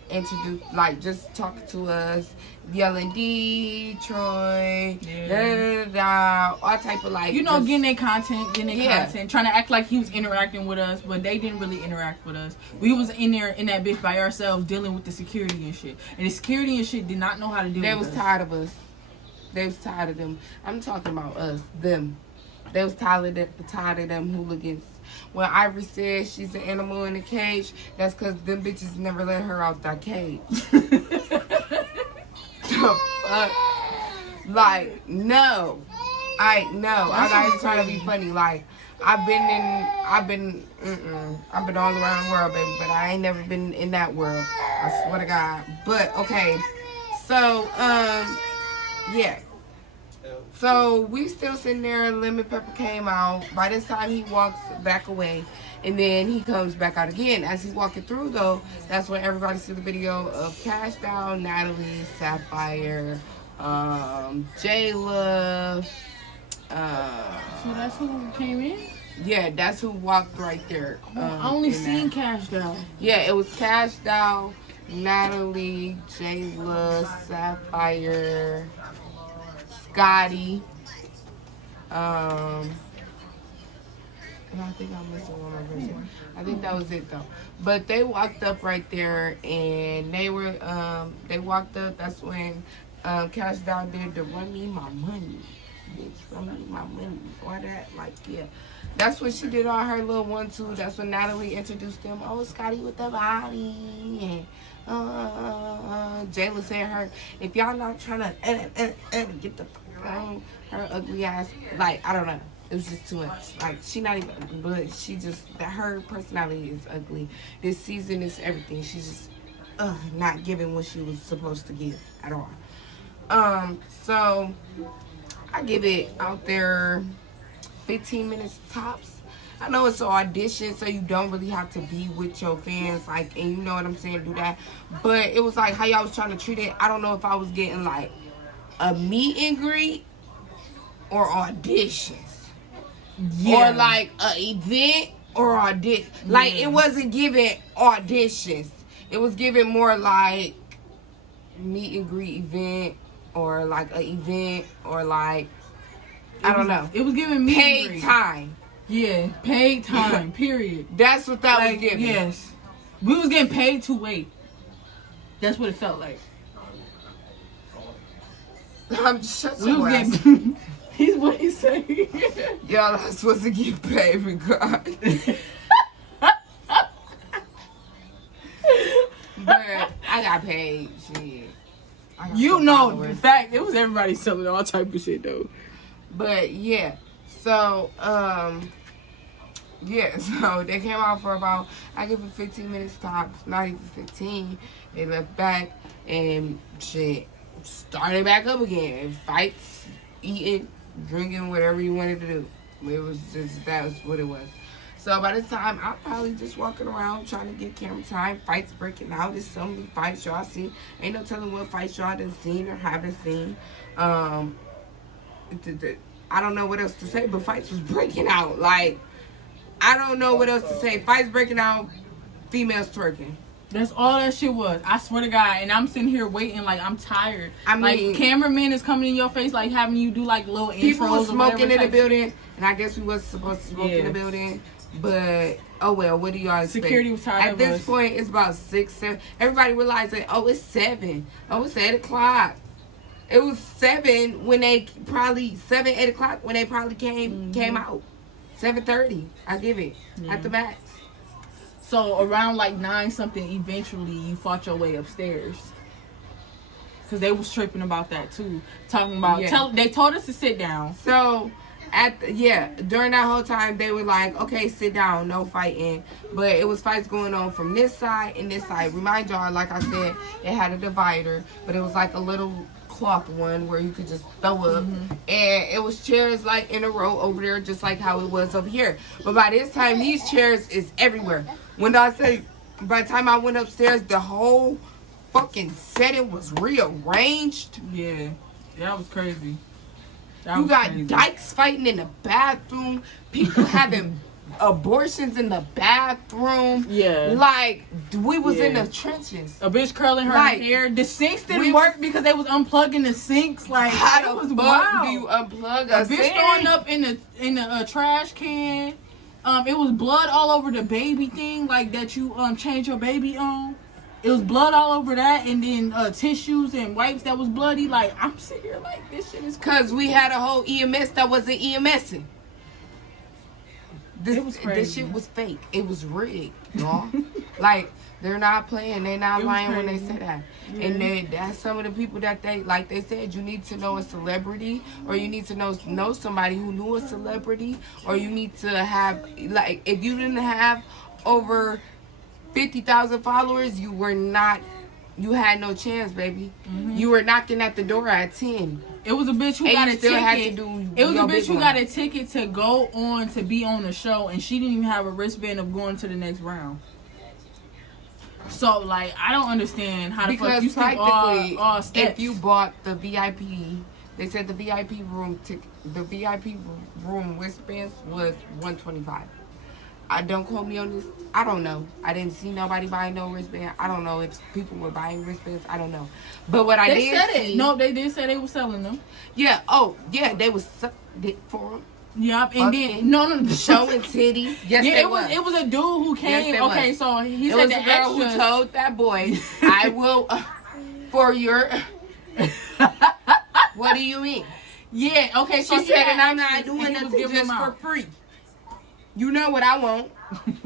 introduced, like, just talking to us, yelling Detroit, all type of like, you know, getting their content, trying to act like he was interacting with us, but they didn't really interact with us. We was in there in that bitch by ourselves dealing with the security and shit, and the security and shit did not know how to deal with us. They was tired of us. They was tired of them. I'm talking about us, them. They was tired of them hooligans. When Ivory said she's an animal in a cage, that's because them bitches never let her out that cage. Like, no. I'm not even trying to be funny. Like, I've been all around the world, baby, but I ain't never been in that world. I swear to God. But, okay. So, yeah. So we still sitting there. Lemon Pepper came out. By this time, he walks back away, and then he comes back out again. As he's walking through, though, that's when everybody see the video of Cash Down, Natalie, Sapphire, Jayla. So that's who came in? Yeah, that's who walked right there. I only seen Cash Down. Yeah, it was Cash Down, Natalie, Jayla, Sapphire, Scotty, and I think I'm missing one more person. I think that was it though. But they walked up right there, and they walked up. That's when Cash Down did the "Run Me My Money," bitch, run me my money, or that, like, yeah. That's when she did all her little 1-2. That's when Natalie introduced them. Oh, Scotty with the body, and Jayla said her, if y'all not trying to get the fuck on, her ugly ass, like, I don't know. It was just too much. Like, she not even, but she just, her personality is ugly. This season is everything. She's just not giving what she was supposed to give at all. So I give it out there 15 minutes tops. I know it's an audition, so you don't really have to be with your fans, like, and you know what I'm saying, do that. But it was like how y'all was trying to treat it. I don't know if I was getting like a meet and greet or auditions. Yeah. Or like an event or audition. Like, it wasn't giving auditions. It was giving more like meet and greet event or like an event or like, I don't know. It was giving me paid time. Yeah, paid time, period. That's what that was giving. Yes. We was getting paid to wait. That's what it felt like. I'm shut your ass. He's what he saying. Y'all are supposed to get paid regardless. But I got paid, shit. You know, in fact, it was everybody selling all type of shit though. But yeah, so so they came out for about, I give it 15 minutes tops, not even 15. They left back and shit, started back up again. Fights, eating, drinking, whatever you wanted to do. It was just, that was what it was. So by this time, I'm probably just walking around trying to get camera time. Fights breaking out. There's so many fights y'all seen. Ain't no telling what fights y'all done seen or haven't seen. I don't know what else to say, but fights was breaking out. Like, I don't know what else to say. Fights breaking out, females twerking. That's all that shit was. I swear to God. And I'm sitting here waiting like I'm tired. I mean, like, cameraman is coming in your face, like having you do like little intros. People was smoking in the building, shit. and I guess we wasn't supposed to smoke in the building. But oh well, what do y'all expect? Security was tired At this point, it's about 6, 7. Everybody realized that, oh, it's 7. Oh, it's 8 o'clock. It was 7 when they probably 7, 8 o'clock when they probably came out. 7:30. I give it at the max. So around like 9 something, eventually you fought your way upstairs. Cause they was tripping about that too, talking about. They told us to sit down. So. During that whole time they were like, okay, sit down, no fighting. But it was fights going on from this side and this side. Remind y'all, like I said, it had a divider, but it was like a little cloth one where you could just throw up. And it was chairs like in a row over there, just like how it was over here. But by this time, these chairs is everywhere. When I say, by the time I went upstairs, the whole fucking setting was rearranged. Yeah, that was crazy. You got dykes fighting in the bathroom. People having abortions in the bathroom. Yeah. Like, we was in the trenches. A bitch curling her hair. The sinks didn't work because they was unplugging the sinks. Like, how the fuck do you unplug a bitch throwing up in the trash can. It was blood all over the baby thing, like that you change your baby on. It was blood all over that, and then tissues and wipes that was bloody. Like, I'm sitting here like, this shit is crazy. Because we had a whole EMS that wasn't EMSing. It was crazy. This shit was fake. It was rigged, y'all. Like, they're not playing. They're not lying when they say that. Yeah. And that's some of the people that they, like they said, you need to know a celebrity, or you need to know somebody who knew a celebrity, or you need to have, like, if you didn't have over 50,000 followers, you had no chance, baby. You were knocking at the door at 10. It was a bitch who got a ticket. It was a bitch who got a ticket to go on to be on the show, and she didn't even have a wristband of going to the next round. So, like, I don't understand how the fuck you skip all steps. If you bought the VIP, they said the VIP room wristbands was $125. Don't quote me on this. I don't know. I didn't see nobody buying no wristband. I don't know if people were buying wristbands. I don't know. But what I did see... No, they did say they were selling them. Yeah. Oh, yeah. They was for them. Yep. And then... No. Showing titties. Yes, yeah, it was a dude who came... Yes, okay, so he said the girl who told that boy, I will... for your... What do you mean? Yeah, okay. So she said, and I'm not doing nothing just for free. You know what I want.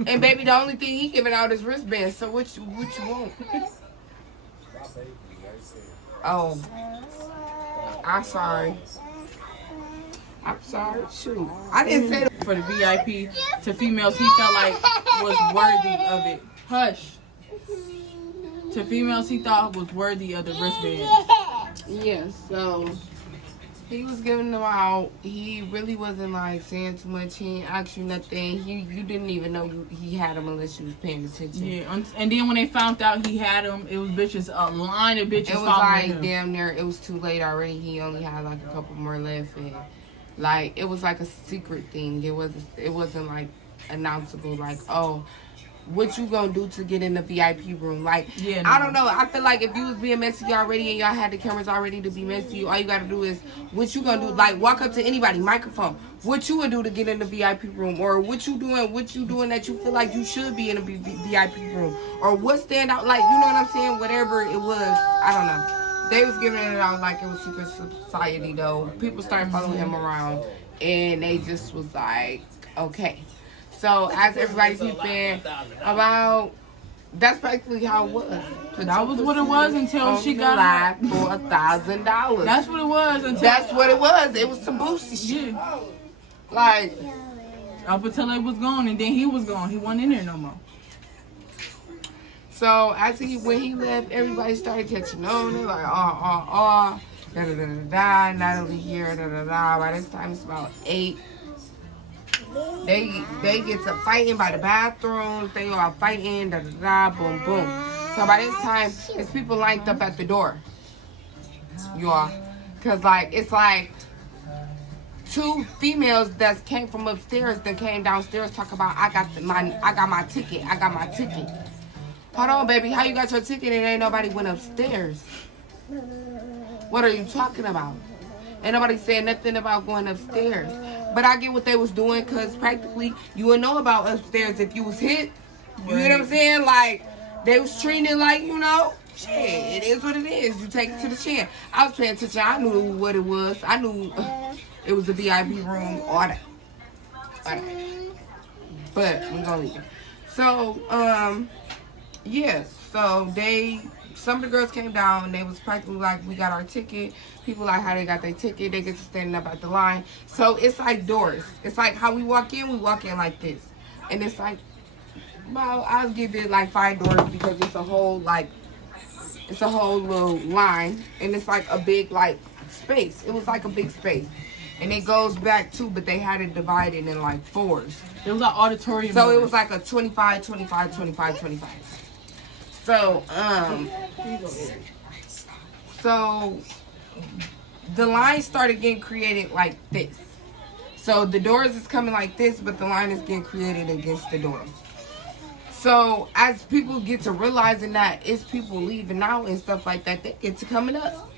And baby, the only thing he giving out is wristbands. So what you want? Oh. I'm sorry. Shoot. I didn't say that. For the VIP to females he felt like was worthy of it. Hush. To females he thought was worthy of the wristband. Yeah, so He was giving them out. He really wasn't like saying too much. He ain't asked you nothing. You didn't even know he had them unless you was paying attention. Yeah, and then when they found out he had them, it was bitches, a line of bitches. It was like damn near. It was too late already. He only had like a couple more left, and like it was like a secret thing. It wasn't like announceable. Like, oh, what you gonna do to get in the VIP room? Like, yeah, no. I don't know. I feel like if you was being messy already and y'all had the cameras already to be messy, all you gotta do is, what you gonna do? Like, walk up to anybody, microphone. What you would do to get in the VIP room? Or what you doing that you feel like you should be in a VIP room? Or what stand out? Like, you know what I'm saying? Whatever it was, I don't know. They was giving it out like it was secret society, though. People started following him around, and they just was like, okay. So as everybody's keeping about, that's practically how it was. That was what it was until she got live for $1,000. That's what it was until. That's what it was. It was some boosty shit. Yeah. Like, up until it was gone, and then he was gone. He wasn't in there no more. so when he left, everybody started catching on. They're like, da da da da da. Natalie here, da da da. By this time it's about 8. They get to fighting by the bathrooms. They all fighting, da da da, boom boom. So by this time, it's people lined up at the door. Y'all, cause like it's like 2 females that came from upstairs that came downstairs talk about I got my ticket. Hold on, baby, how you got your ticket and ain't nobody went upstairs? What are you talking about? Ain't nobody saying nothing about going upstairs. But I get what they was doing, because practically you would know about upstairs if you was hit. You know what I'm saying? Like, they was treating it like, you know, shit, it is what it is. You take it to the chin. I was paying attention. I knew what it was. I knew it was a VIP room. All that. But we're going to leave it. So, yeah. So, some of the girls came down. They was practically like, we got our ticket. People like how they got their ticket. They get to standing up at the line. So it's like doors. It's like how we walk in like this. And it's like, well, I'll give it like 5 doors because it's a whole little line. And it's like a big like space. It was like a big space. And it goes back too, but they had it divided in like 4s. It was an auditorium. So it was like a 25, 25, 25, 25. So, the line started getting created like this. So the doors is coming like this, but the line is getting created against the doors. So as people get to realizing that it's people leaving out and stuff like that, they get to coming up.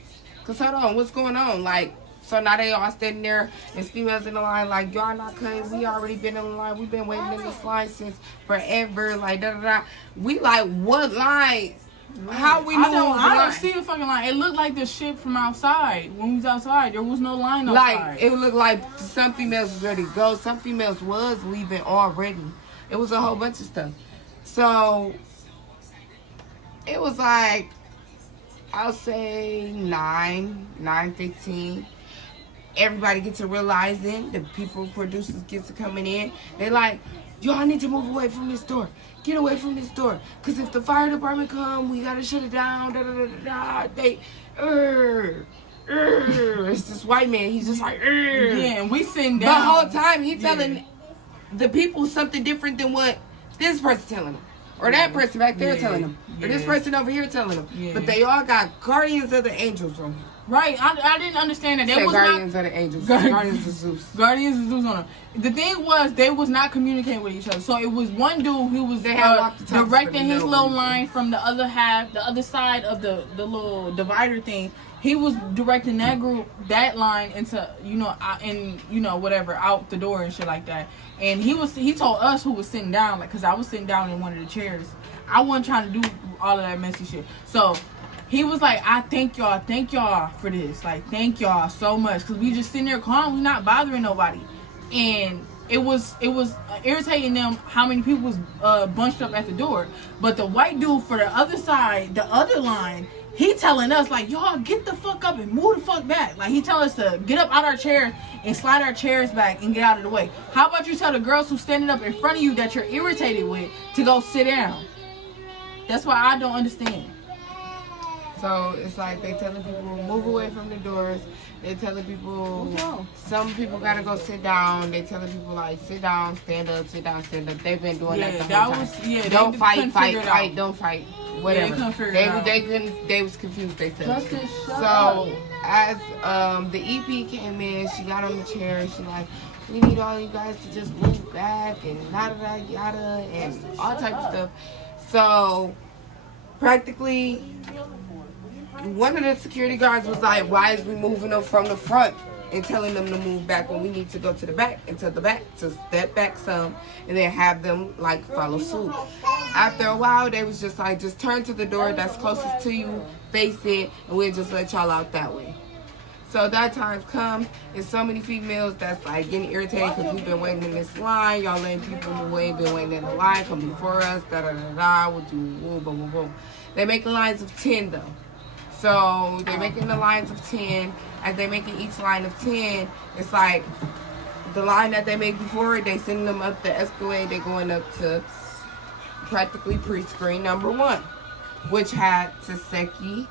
Cause hold on, what's going on? Like, so now they all standing there and females in the line like, y'all not cutting. We already been in the line. We've been waiting in this line since forever. Like, da da da. We like, what line? How we know? I don't see a fucking line. It looked like the shit from outside. When we was outside, there was no line outside. Like, it looked like some females was ready to go. Some females was leaving already. It was a whole bunch of stuff. So, it was like, I'll say 9:15. Everybody gets to realizing, the people, producers get to coming in. They like, y'all need to move away from this door. Get away from this door. Because if the fire department come, we got to shut it down. Da, da, da, da, da. It's this white man. He's just like, yeah, and we sitting down. The whole time, he telling the people something different than what this person telling them. Or that person back there telling them. Or this person over here telling them. Yeah. But they all got Guardians of the Angels on them. Right, I didn't understand that. They was Guardians of the Angels. Guardians of Zeus. Guardians of Zeus on them. The thing was, they was not communicating with each other. So it was one dude who was directing his little line from the other side of the little divider thing. He was directing that group, that line into, whatever, out the door and shit like that. And he told us who was sitting down, like, cause I was sitting down in one of the chairs. I wasn't trying to do all of that messy shit. So he was like, I thank y'all for this. Like, thank y'all so much. Because we just sitting there calm. We not bothering nobody. And it was irritating them how many people was bunched up at the door. But the white dude for the other side, the other line, he telling us, like, y'all get the fuck up and move the fuck back. Like, he tell us to get up out our chairs and slide our chairs back and get out of the way. How about you tell the girls who's standing up in front of you that you're irritated with to go sit down? That's why I don't understand. So it's like they telling people move away from the doors. They telling people some people gotta go sit down. They telling people like sit down, stand up, sit down, stand up. They've been doing that the whole time. Don't fight, don't fight. Whatever. They was confused. They said. So as the EP came in, she got on the chair and she like, we need all you guys to just move back and yada yada and all type of stuff. So practically, one of the security guards was like, why is we moving them from the front and telling them to move back when we need to go to the back and to the back to step back some and then have them like follow suit. After a while, they was just like, just turn to the door that's closest to you, face it, and we'll just let y'all out that way. So that time's come, and so many females that's like getting irritated because we've been waiting in this line. Y'all letting people who ain't been waiting in the line come before us. We'll do boom, boom, boom. They making lines of 10 though. So they're making the lines of 10. As they're making each line of 10, it's like the line that they made before, they sending them up the escalator. They going up to practically pre-screen number 1, which had Taseki,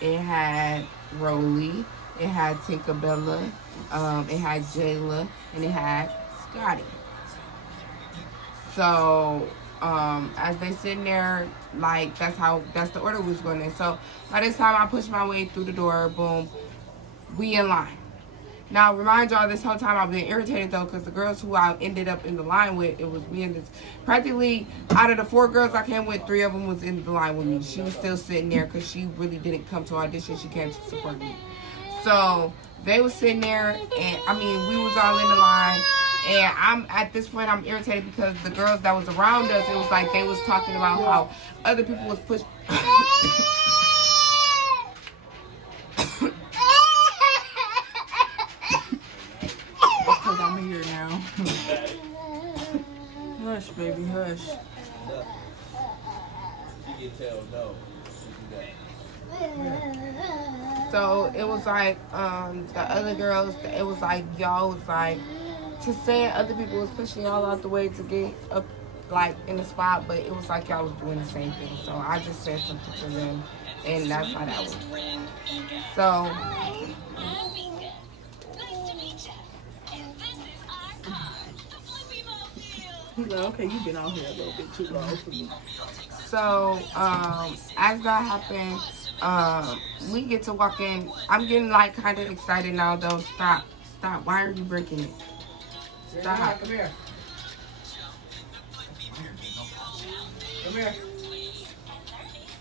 it had Rolly, it had Tinkerbella, it had Jayla, and it had Scotty. So as they sitting there, like that's the order we was going in. So by this time I pushed my way through the door, boom, we in line. Now remind y'all, this whole time I've been irritated though, because the girls who I ended up in the line with, it was me and this, practically out of the 4 girls I came with, 3 of them was in the line with me. She was still sitting there because she really didn't come to audition, she came to support me. So they was sitting there, and I mean we was all in the line. And I'm at this point I'm irritated because the girls that was around us, it was like they was talking about how other people was pushed. Because I'm here now. Hush, baby, hush. So it was like the other girls, it was like y'all was like to say other people was pushing y'all out the way to get up like in the spot, but it was like y'all was doing the same thing. So I just said something to them, and that's how that was. So He's like, okay, you've been out here a little bit too long for me. So as that happened, we get to walk in. I'm getting like kind of excited now though. Stop. Why are you breaking it? Stop. Come here.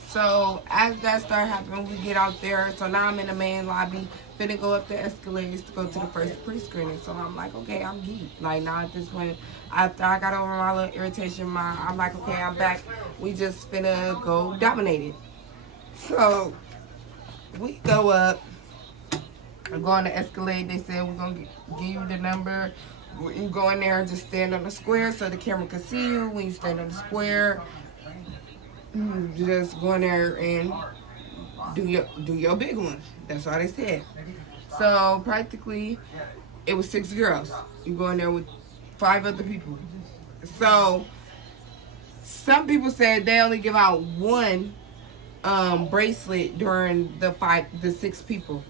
So as that started happening, we get out there. So now I'm in the main lobby, finna go up the escalators to go to the first pre-screening. So I'm like, okay, I'm geek. Like now at this point, after I got over my little irritation, I'm like, okay, I'm back. We just finna go dominate it. So we go up. I go on the escalator. They said we're gonna give you the number. You go in there and just stand on the square so the camera can see you. When you stand on the square, you just go in there and do your big one. That's all they said. So practically, it was 6 girls. You go in there with 5 other people. So some people said they only give out 1 bracelet during the 6 people.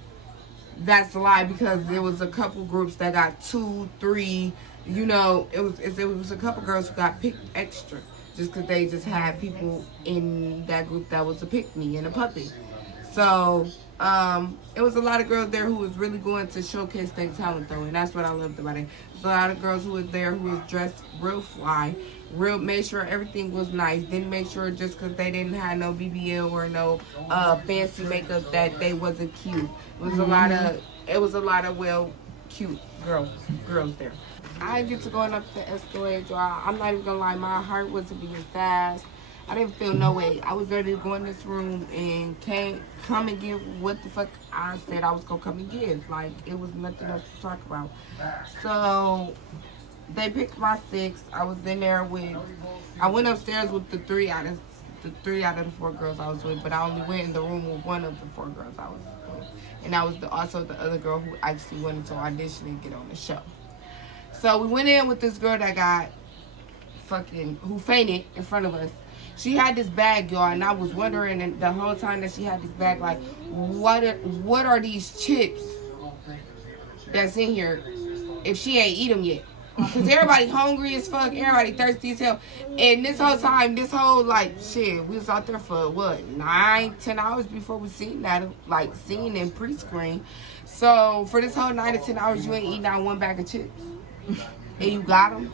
That's a lie, because there was a couple groups that got 2, 3. You know, it was a couple girls who got picked extra just because they just had people in that group that was a pick-me and a puppy. So it was a lot of girls there who was really going to showcase their talent though, and that's what I loved about it. There's a lot of girls who was there who was dressed real fly, made sure everything was nice, didn't make sure just because they didn't have no BBL or no fancy makeup that they wasn't cute. It was a lot of well cute girls there. I get to going up the escalator. I'm not even gonna lie, my heart wasn't beating fast. I didn't feel no way. I was ready to go in this room and come and give what the fuck I said I was gonna come and give. Like, it was nothing else to talk about. So they picked my 6. I was in there I went upstairs with the 3 out of the 4 girls I was with, but I only went in the room with 1 of the 4 girls I was with. And that was also the other girl who actually wanted to audition and get on the show. So we went in with this girl that got who fainted in front of us. She had this bag, y'all, and I was wondering the whole time that she had this bag, like, what are these chips that's in here if she ain't eat them yet? Because everybody hungry as fuck, everybody thirsty as hell. And this whole time, like, shit, we was out there for, what, 9-10 hours before we seen that, like, seen in pre-screen. So, for this whole 9 to 10 hours, you ain't eating out one bag of chips. And you got them?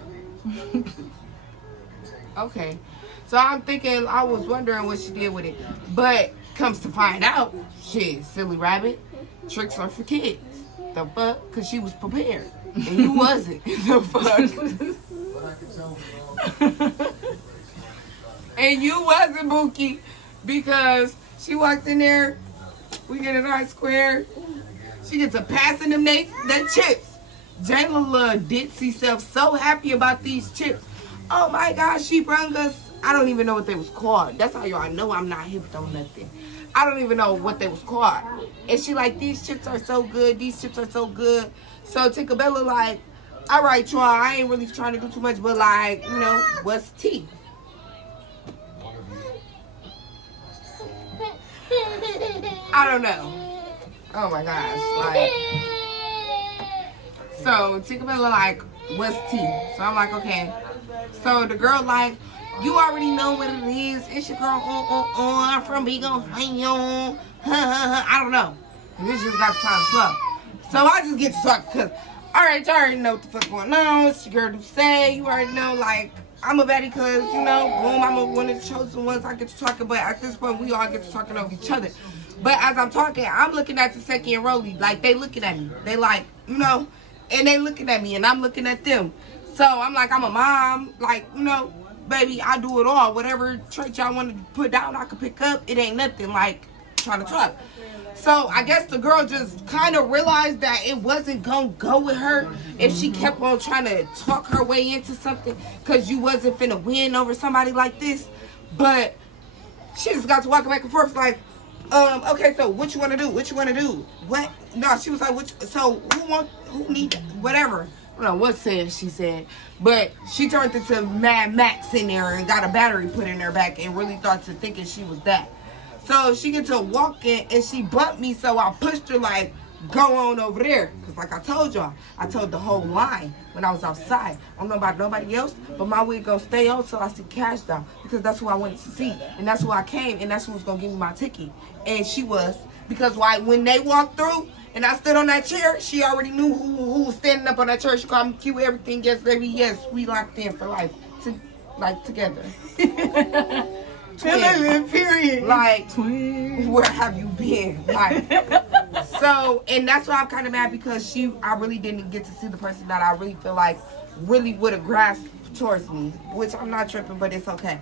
Okay. So, I'm thinking, I was wondering what she did with it. But, comes to find out, shit, silly rabbit, tricks are for kids. The fuck? Because she was prepared. And you wasn't. The fuck? And you wasn't, Bookie. Because she walked in there, we get a nice square. She gets a passing them that chips. Jayla little ditzy self so happy about these chips. Oh my gosh, she brung us, I don't even know what they was called. That's how y'all know I'm not hip on nothing. I don't even know what they was called. And she like, these chips are so good. These chips are so good. So Tinkerbella like, all right, y'all, I ain't really trying to do too much, but like, you know, what's tea? I don't know. Oh my gosh. Like, so Tinkerbella like, what's tea? So I'm like, okay. So the girl like, you already know what it is. It's your girl I'm from Big on. I don't know. And this just got kind of slow. So I just get to talk because, all right, you already know what the fuck going on. It's your girl Dusse. You already know, like, I'm a baddie because, you know, boom, I'm one of the chosen ones. I get to talking, but at this point, we all get to talking over each other. But as I'm talking, I'm looking at the second enrollee. Like, they looking at me. They like, you know, and they looking at me, and I'm looking at them. So I'm like, I'm a mom. Like, you know, baby, I do it all. Whatever trait y'all want to put down, I can pick up. It ain't nothing like trying to talk. So I guess the girl just kind of realized that it wasn't going to go with her if she kept on trying to talk her way into something because you wasn't finna win over somebody like this. But she just got to walk back and forth like, okay, so what you want to do? What you want to do? What? No, she was like, so who need, whatever. I don't know what she said, but she turned into Mad Max in there and got a battery put in her back and really thought to thinking she was that. So she get to walking and she bumped me, so I pushed her like, go on over there. Because like I told y'all, I told the whole line when I was outside. I don't know about nobody else, but my wig gonna stay on till I see cash down. Because that's who I wanted to see. And that's who I came, and that's who was gonna give me my ticket. And she was. Because why? When they walked through and I stood on that chair, she already knew who was standing up on that chair. She called me cute, everything. Yes, baby, yes. We locked in for life. Like, together. Twin. Period. Like, twin. Where have you been? Like, so, and that's why I'm kind of mad because I really didn't get to see the person that I really feel like really would have grasped towards me, which I'm not tripping, but it's okay.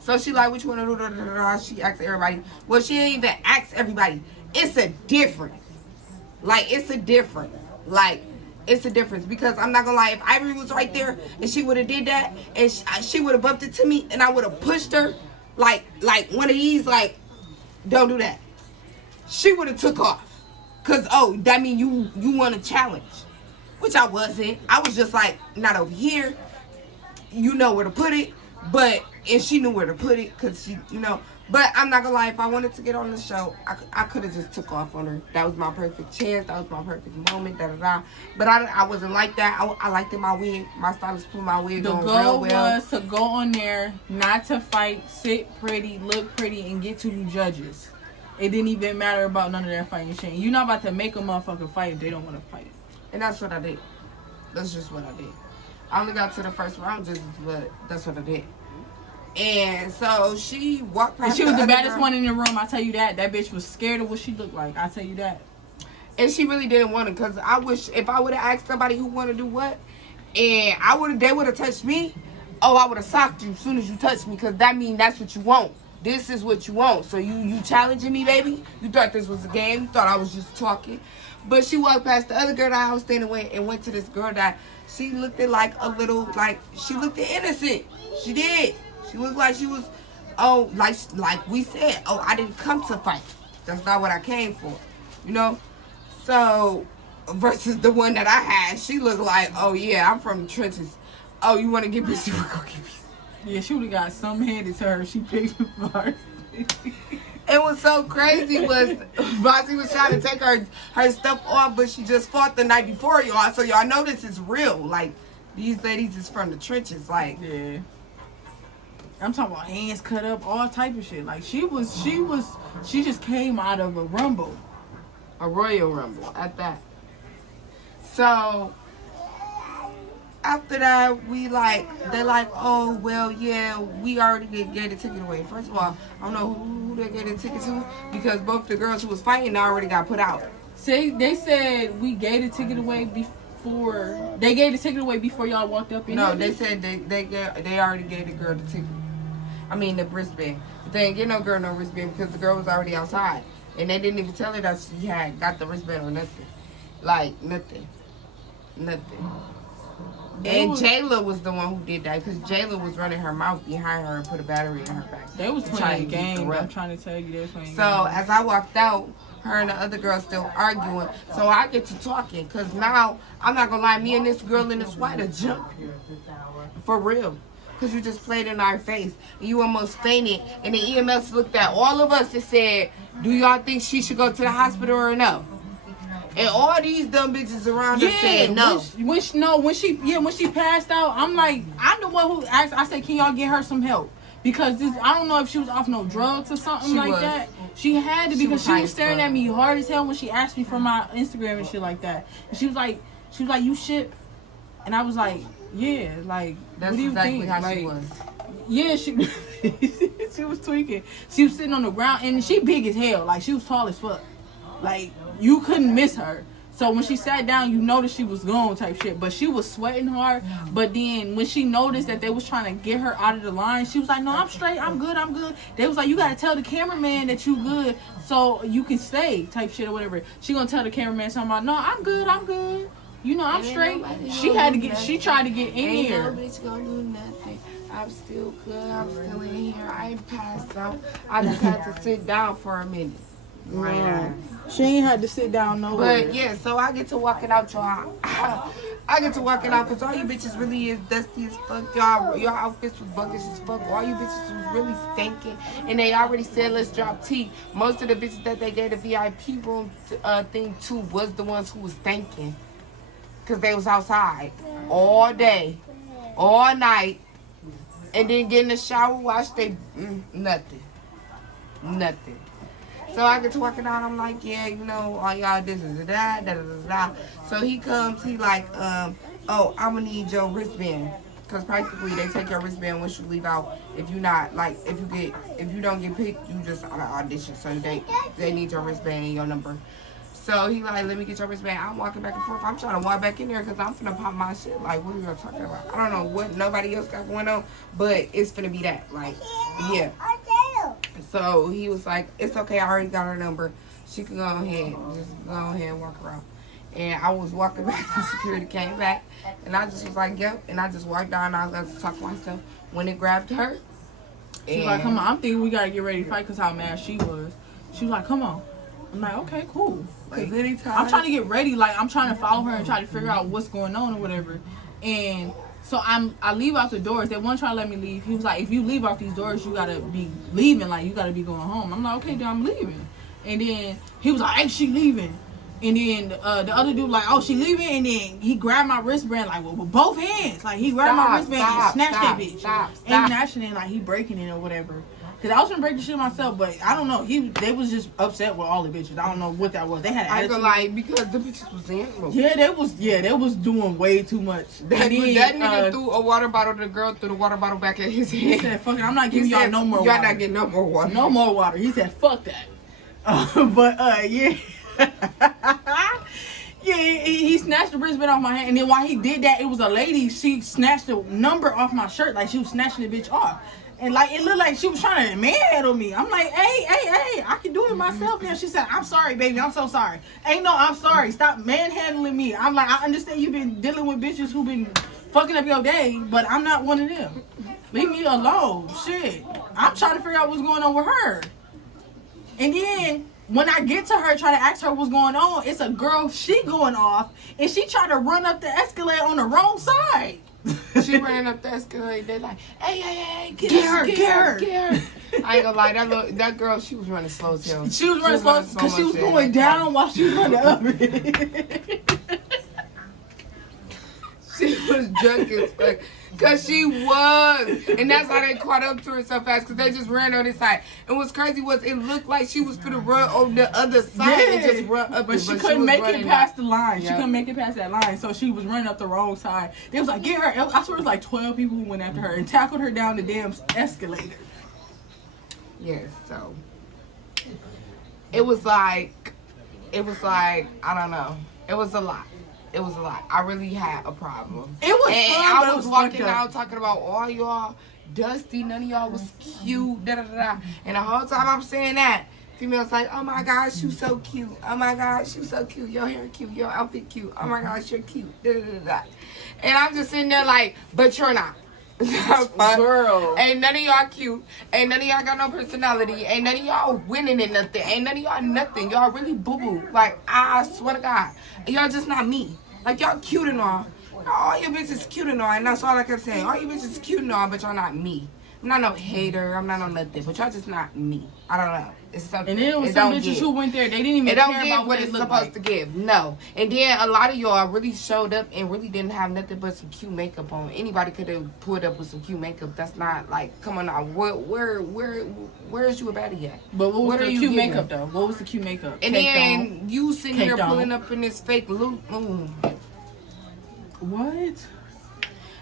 So she like, what you want to do? She asked everybody. Well, she didn't even ask everybody. It's a difference. Like, it's a difference. Like, it's a difference because I'm not gonna lie, if Ivory was right there and she would have did that and she would have bumped it to me and I would have pushed her like one of these, like, don't do that, she would have took off because, oh, that mean you want a challenge, which I wasn't. I was just like, not over here, you know where to put it. But, and she knew where to put it because she, you know. But I'm not gonna lie, if I wanted to get on the show, I could have just took off on her. That was my perfect chance. That was my perfect moment. But I wasn't like that. I liked it, my wig. My stylist put my wig on real well. The goal was to go on there, not to fight, sit pretty, look pretty, and get to the judges. It didn't even matter about none of that fighting shit. You're not about to make a motherfucker fight if they don't want to fight. And that's what I did. That's just what I did. I only got to the first round, but that's what I did. And so she walked past. And she was the baddest one in the room. I tell you that. That bitch was scared of what she looked like. I tell you that. And she really didn't want it because I wish if I would have asked somebody who want to do what, and they would have touched me. Oh, I would have socked you as soon as you touched me because that means that's what you want. This is what you want. So you challenging me, baby? You thought this was a game? You thought I was just talking? But she walked past the other girl that I was standing with and went to this girl that she looked at like a little, like, she looked at innocent. She did. She looked like she was, oh, like we said, oh, I didn't come to fight. That's not what I came for, you know? So, versus the one that I had, she looked like, oh, yeah, I'm from the trenches. Oh, you want to get busy? We'll go get busy. Yeah, she would have got some handed to her. She picked first. It was so crazy was Bossy was trying to take her stuff off, but she just fought the night before, y'all. So y'all know this is real. Like, these ladies is from the trenches. Like, yeah. I'm talking about hands cut up, all type of shit. Like, she just came out of a rumble. a Royal Rumble at that. So after that, they're like, oh, well, yeah, we already gave the ticket away. First of all, I don't know who they gave the ticket to, because both the girls who was fighting already got put out. See, they said we gave the ticket away before. They gave the ticket away before y'all walked up in. No, they said they already gave the girl the ticket. I mean, the wristband. But they didn't get no girl no wristband because the girl was already outside. And they didn't even tell her that she had got the wristband or nothing. Like, nothing. And Jayla was the one who did that, because Jayla was running her mouth behind her and put a battery in her back. They was playing a game. I'm trying to tell you, they was playing a game. So as I walked out, her and the other girl still arguing. So I get to talking, because now, I'm not going to lie, me and this girl in this white are jump. For real. Because you just played in our face. And you almost fainted. And the EMS looked at all of us and said, do y'all think she should go to the hospital or no? And all these dumb bitches around us said no. When she passed out, I'm like, I'm the one who asked. I said, can y'all get her some help? Because I don't know if she was off no drugs or something that. She had to, because she was staring at me hard as hell when she asked me for my Instagram and shit like that. And she was like, you shit? And I was like, yeah, like, that's what do you exactly think? How like, she was. Yeah, she was tweaking. She was sitting on the ground, and she big as hell. Like, she was tall as fuck. Like, you couldn't miss her. So when she sat down, you noticed she was gone type shit. But she was sweating hard. But then when she noticed that they was trying to get her out of the line, she was like, no, I'm straight. I'm good. They was like, you got to tell the cameraman that you good so you can stay type shit or whatever. She going to tell the cameraman something about, no, I'm good. You know, I'm straight. She tried to get in here. Ain't no bitch gonna do nothing. I'm still good. I'm still in here. I ain't passed out. I just had to sit down for a minute. Right. She ain't had to sit down nowhere. But yeah, so I get to walking out, y'all. I get to walking out because all you bitches really is dusty as fuck, y'all. Your outfits was buggish as fuck. All you bitches was really stinking. And they already said, let's drop tea. Most of the bitches that they gave the VIP room thing to was the ones who was stinking. Because they was outside all day, all night, and then get in the shower, wash they, nothing. So I get to walking out, I'm like, yeah, you know, all y'all this is that, da. So he comes, he like, oh, I'm gonna need your wristband. Because practically they take your wristband once you leave out. If you not, like, if you don't get picked, you just on an audition. So they need your wristband and your number. So he like, let me get your wristband. I'm walking back and forth. I'm trying to walk back in there because I'm finna pop my shit. Like, what are you talking about? I don't know what nobody else got going on, but it's finna be that. Like, yeah. So he was like, it's okay. I already got her number. She can go ahead. Just go ahead and walk around. And I was walking back and security came back. And I just was like, yep. And I just walked down and I was going to talk to myself. When it grabbed her. She was like, come on. I'm thinking we got to get ready to fight because how mad she was. She was like, come on. I'm like, okay, cool. Like, I'm trying to get ready. Like, I'm trying to follow her and try to figure out what's going on or whatever. And so I leave out the doors. They weren't trying to let me leave. He was like, if you leave out these doors, you got to be leaving. Like, you got to be going home. I'm like, okay, then I'm leaving. And then he was like, hey, she leaving. And then the other dude like, oh, she leaving? And then he grabbed my wristband, like, with both hands. Like, he grabbed my wristband and snatched that bitch. And snatching it, like, he breaking it or whatever. Because I was going to break the shit myself, but I don't know. They was just upset with all the bitches. I don't know what that was. They had I go like, because the bitches was animals. Yeah, they was doing way too much. That nigga threw a water bottle. The girl threw the water bottle back at his head. He said, fuck it, I'm not giving y'all no more water. Y'all not getting no more water. No more water. He said, fuck that. Yeah. Yeah, he snatched the wristband off my hand. And then while he did that, it was a lady. She snatched the number off my shirt. Like, she was snatching the bitch off. And, like, it looked like she was trying to manhandle me. I'm like, hey, I can do it myself now. She said, I'm sorry, baby. I'm so sorry. Ain't no, I'm sorry. Stop manhandling me. I'm like, I understand you've been dealing with bitches who been fucking up your day, but I'm not one of them. Leave me alone. Shit. I'm trying to figure out what's going on with her. And then when I get to her, try to ask her what's going on, it's a girl, she going off, and she tried to run up the escalator on the wrong side. She running up the escalator. They like, hey, get her. I ain't gonna lie, that girl, she was running slow as hell. She was running slow because she was going down while she was running up. She was drunk as fuck. Cause she was. And that's how they caught up to her so fast. Cause they just ran on this side. And what's crazy was it looked like she was gonna run on the other side and just run up. But she couldn't make it past the line. She couldn't make it past that line. So she was running up the wrong side. They was like, get her. I swear it was like 12 people who went after her and tackled her down the damn escalator. Yes, so it was like, I don't know. It was a lot. I really had a problem. It was and fun, I was walking out talking about all y'all dusty, none of y'all was cute, da da da. And the whole time I'm saying that, female's like, oh my gosh, you so cute. Oh my gosh, you so cute. Your hair cute. Your outfit cute. Oh my gosh, you're cute. Da da da da. And I'm just sitting there like, but you're not. Girl. Ain't none of y'all cute. Ain't none of y'all got no personality. Ain't none of y'all winning in nothing. Ain't none of y'all nothing. Y'all really boo-boo. Like, I swear to God. Y'all just not me. Like, y'all cute and all. All you bitches cute and all. And that's all I kept saying. All you bitches cute and all, but y'all not me. I'm not no hater. I'm not no nothing. But y'all just not me. I don't know. It's something. And then it was some bitches who went there. They didn't even care about what it's supposed to give. No. And then a lot of y'all really showed up and really didn't have nothing but some cute makeup on. Anybody could have pulled up with some cute makeup. That's not like, come on now. Where's you a baddie at? But what was the cute makeup though? What was the cute makeup? And then you sitting here pulling up in this fake loop. What?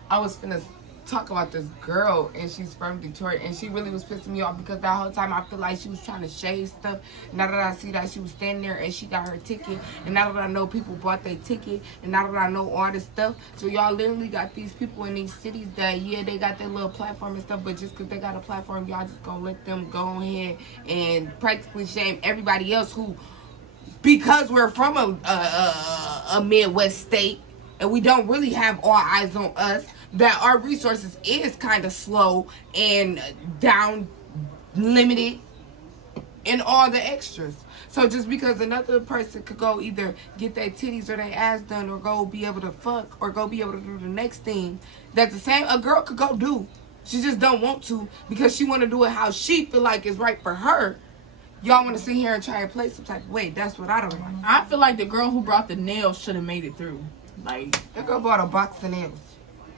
I was finna talk about this girl and she's from Detroit and she really was pissing me off because that whole time I feel like she was trying to shade stuff. Now that I see that she was standing there and she got her ticket, and now that I know people bought their ticket, and now that I know all this stuff, so y'all literally got these people in these cities that they got their little platform and stuff, but just because they got a platform, y'all just gonna let them go ahead and practically shame everybody else who, because we're from a Midwest state and we don't really have all eyes on us, that our resources is kind of slow and down limited and all the extras. So just because another person could go either get their titties or their ass done or go be able to fuck or go be able to do the next thing that the same a girl could go do, she just don't want to because she want to do it how she feel like is right for her. Y'all want to sit here and try and play some type of way. That's what I don't like. I feel like the girl who brought the nails should have made it through. Like, that girl bought a box of nails.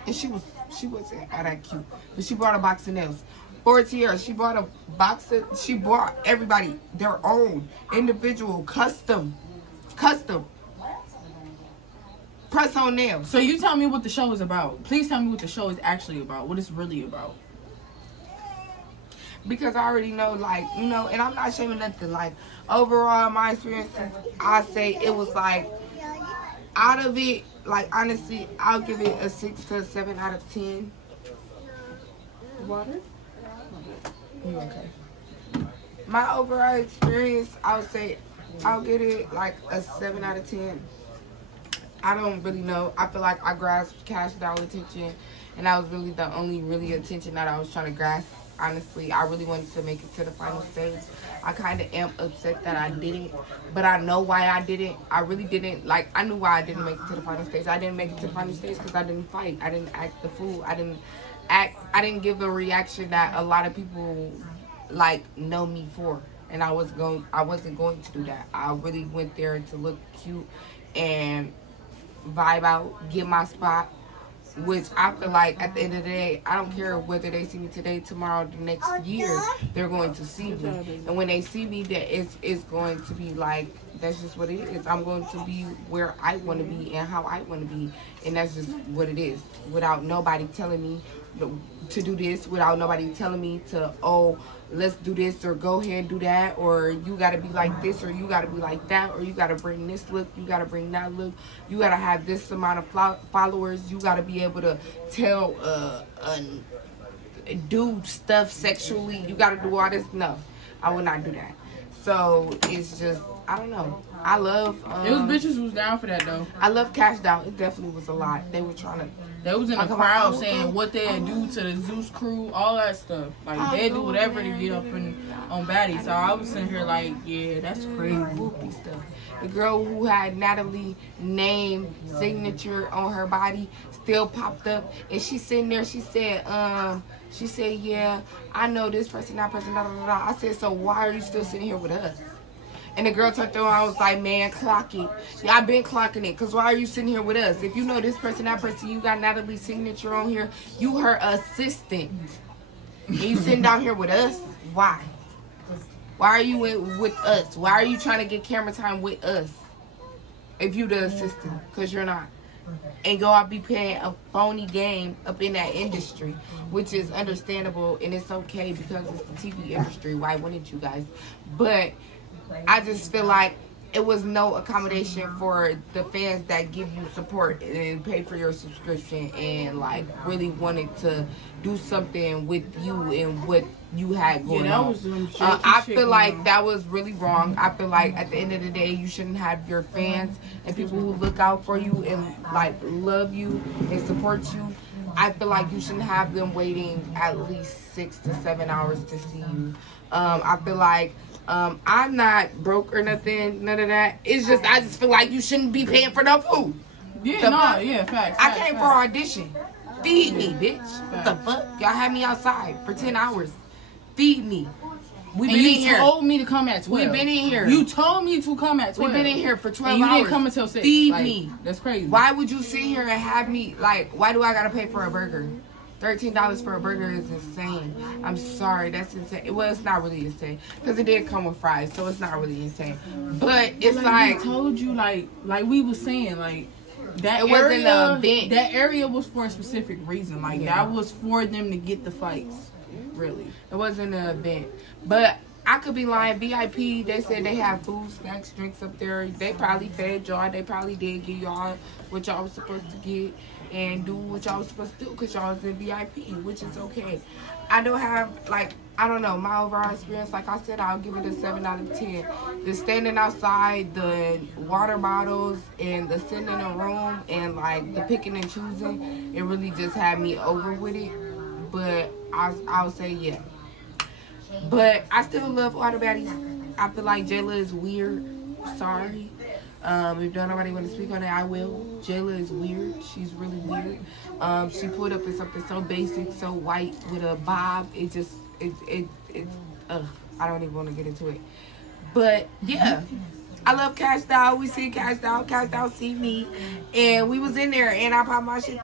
And she wasn't all that cute, but she bought a box of nails. For Tierra, she bought she bought everybody their own individual custom press-on nails. So you tell me what the show is about. Please tell me what the show is actually about. What it's really about. Because I already know, like, you know, and I'm not shaming nothing. Like, overall, my experiences, I say it was like, out of it, like, honestly, I'll give it a 6 to a 7 out of 10. Water? You okay? My overall experience, I would say I'll get it like a 7 out of 10. I don't really know. I feel like I grasped cash dollar attention, and that was really the only really attention that I was trying to grasp. Honestly, I really wanted to make it to the final stage. I kind of am upset that I didn't, but I know why I didn't. I really didn't. Like, I knew why I didn't make it to the final stage. I didn't make it to the final stage because I didn't fight. I didn't act the fool. I didn't give a reaction that a lot of people, like, know me for. And I wasn't going to do that. I really went there to look cute and vibe out, get my spot. Which I feel like at the end of the day, I don't care whether they see me today, tomorrow, the next year, they're going to see me. And when they see me, that it's going to be like, that's just what it is. I'm going to be where I want to be and how I want to be. And that's just what it is. Without nobody telling me to do this, without nobody telling me to, oh, let's do this or go ahead and do that, or you got to be like this or you got to be like that, or you got to bring this look, you got to bring that look, you got to have this amount of followers, you got to be able to tell do stuff sexually, you got to do all this. No, I would not do that. So it's just, I don't know. I love it was bitches who was down for that though. I love cash down. It definitely was a lot. They were trying to, they was in the crowd saying what they'd do to the Zeus crew, all that stuff. Like, they'd do whatever to get up and on Baddies. So I was sitting here like, yeah, that's crazy. Whoopie stuff. The girl who had Natalie name signature on her body still popped up, and she's sitting there. She said, yeah, I know this person, that person, da da da da. I said, so why are you still sitting here with us? And the girl turned around. I was like, man, clock it. Yeah, I've been clocking it. Because why are you sitting here with us? If you know this person, that person, you got Natalie's signature on here, you her assistant. And you sitting down here with us? Why? Why are you with us? Why are you trying to get camera time with us? If you the assistant. Because you're not. And go out be playing a phony game up in that industry. Which is understandable. And it's okay because it's the TV industry. Why wouldn't you guys? But I just feel like it was no accommodation for the fans that give you support and pay for your subscription and like really wanted to do something with you and what you had going on. I feel like that was really wrong. I feel like at the end of the day, you shouldn't have your fans and people who look out for you and like love you and support you. I feel like you shouldn't have them waiting at least 6 to 7 hours to see you. I feel like I'm not broke or nothing, none of that. It's just, I just feel like you shouldn't be paying for no food. Yeah, facts. I came for audition. Feed me, bitch. What the fuck? Y'all had me outside for 10 hours. Feed me. We've been in here. You told me to come at 12. We've been in here. You told me to come at 12. We've been in here for 12 and hours. You didn't come until 6. Feed me. That's crazy. Why would you sit here and have me, like, why do I gotta pay for a burger? $13 for a burger is insane. I'm sorry, that's insane. Well, it's not really insane because it did come with fries, so it's not really insane. But it's like I told you, like we was saying, like that it area, wasn't an event. That area was for a specific reason. Like that was for them to get the fights. Really, it wasn't an event. But I could be lying. VIP, they said they have food, snacks, drinks up there. They probably fed y'all. They probably did give y'all what y'all was supposed to get and do what y'all was supposed to do because y'all was in VIP, which is okay. I don't have, like, I don't know, my overall experience, like I said, I'll give it a 7 out of 10. The standing outside, the water bottles, and the sitting in a room, and, like, the picking and choosing, it really just had me over with it. But I'll say, yeah. But I still love all the baddies. I feel like Jayla is weird. Sorry. If nobody want to speak on it, I will. Jayla is weird. She's really weird. She pulled up in something so basic, so white with a bob. It just, it's I don't even want to get into it. But yeah, I love Cash Doll. We see Cash Doll. Cash Doll see me, and we was in there, and I popped my shit.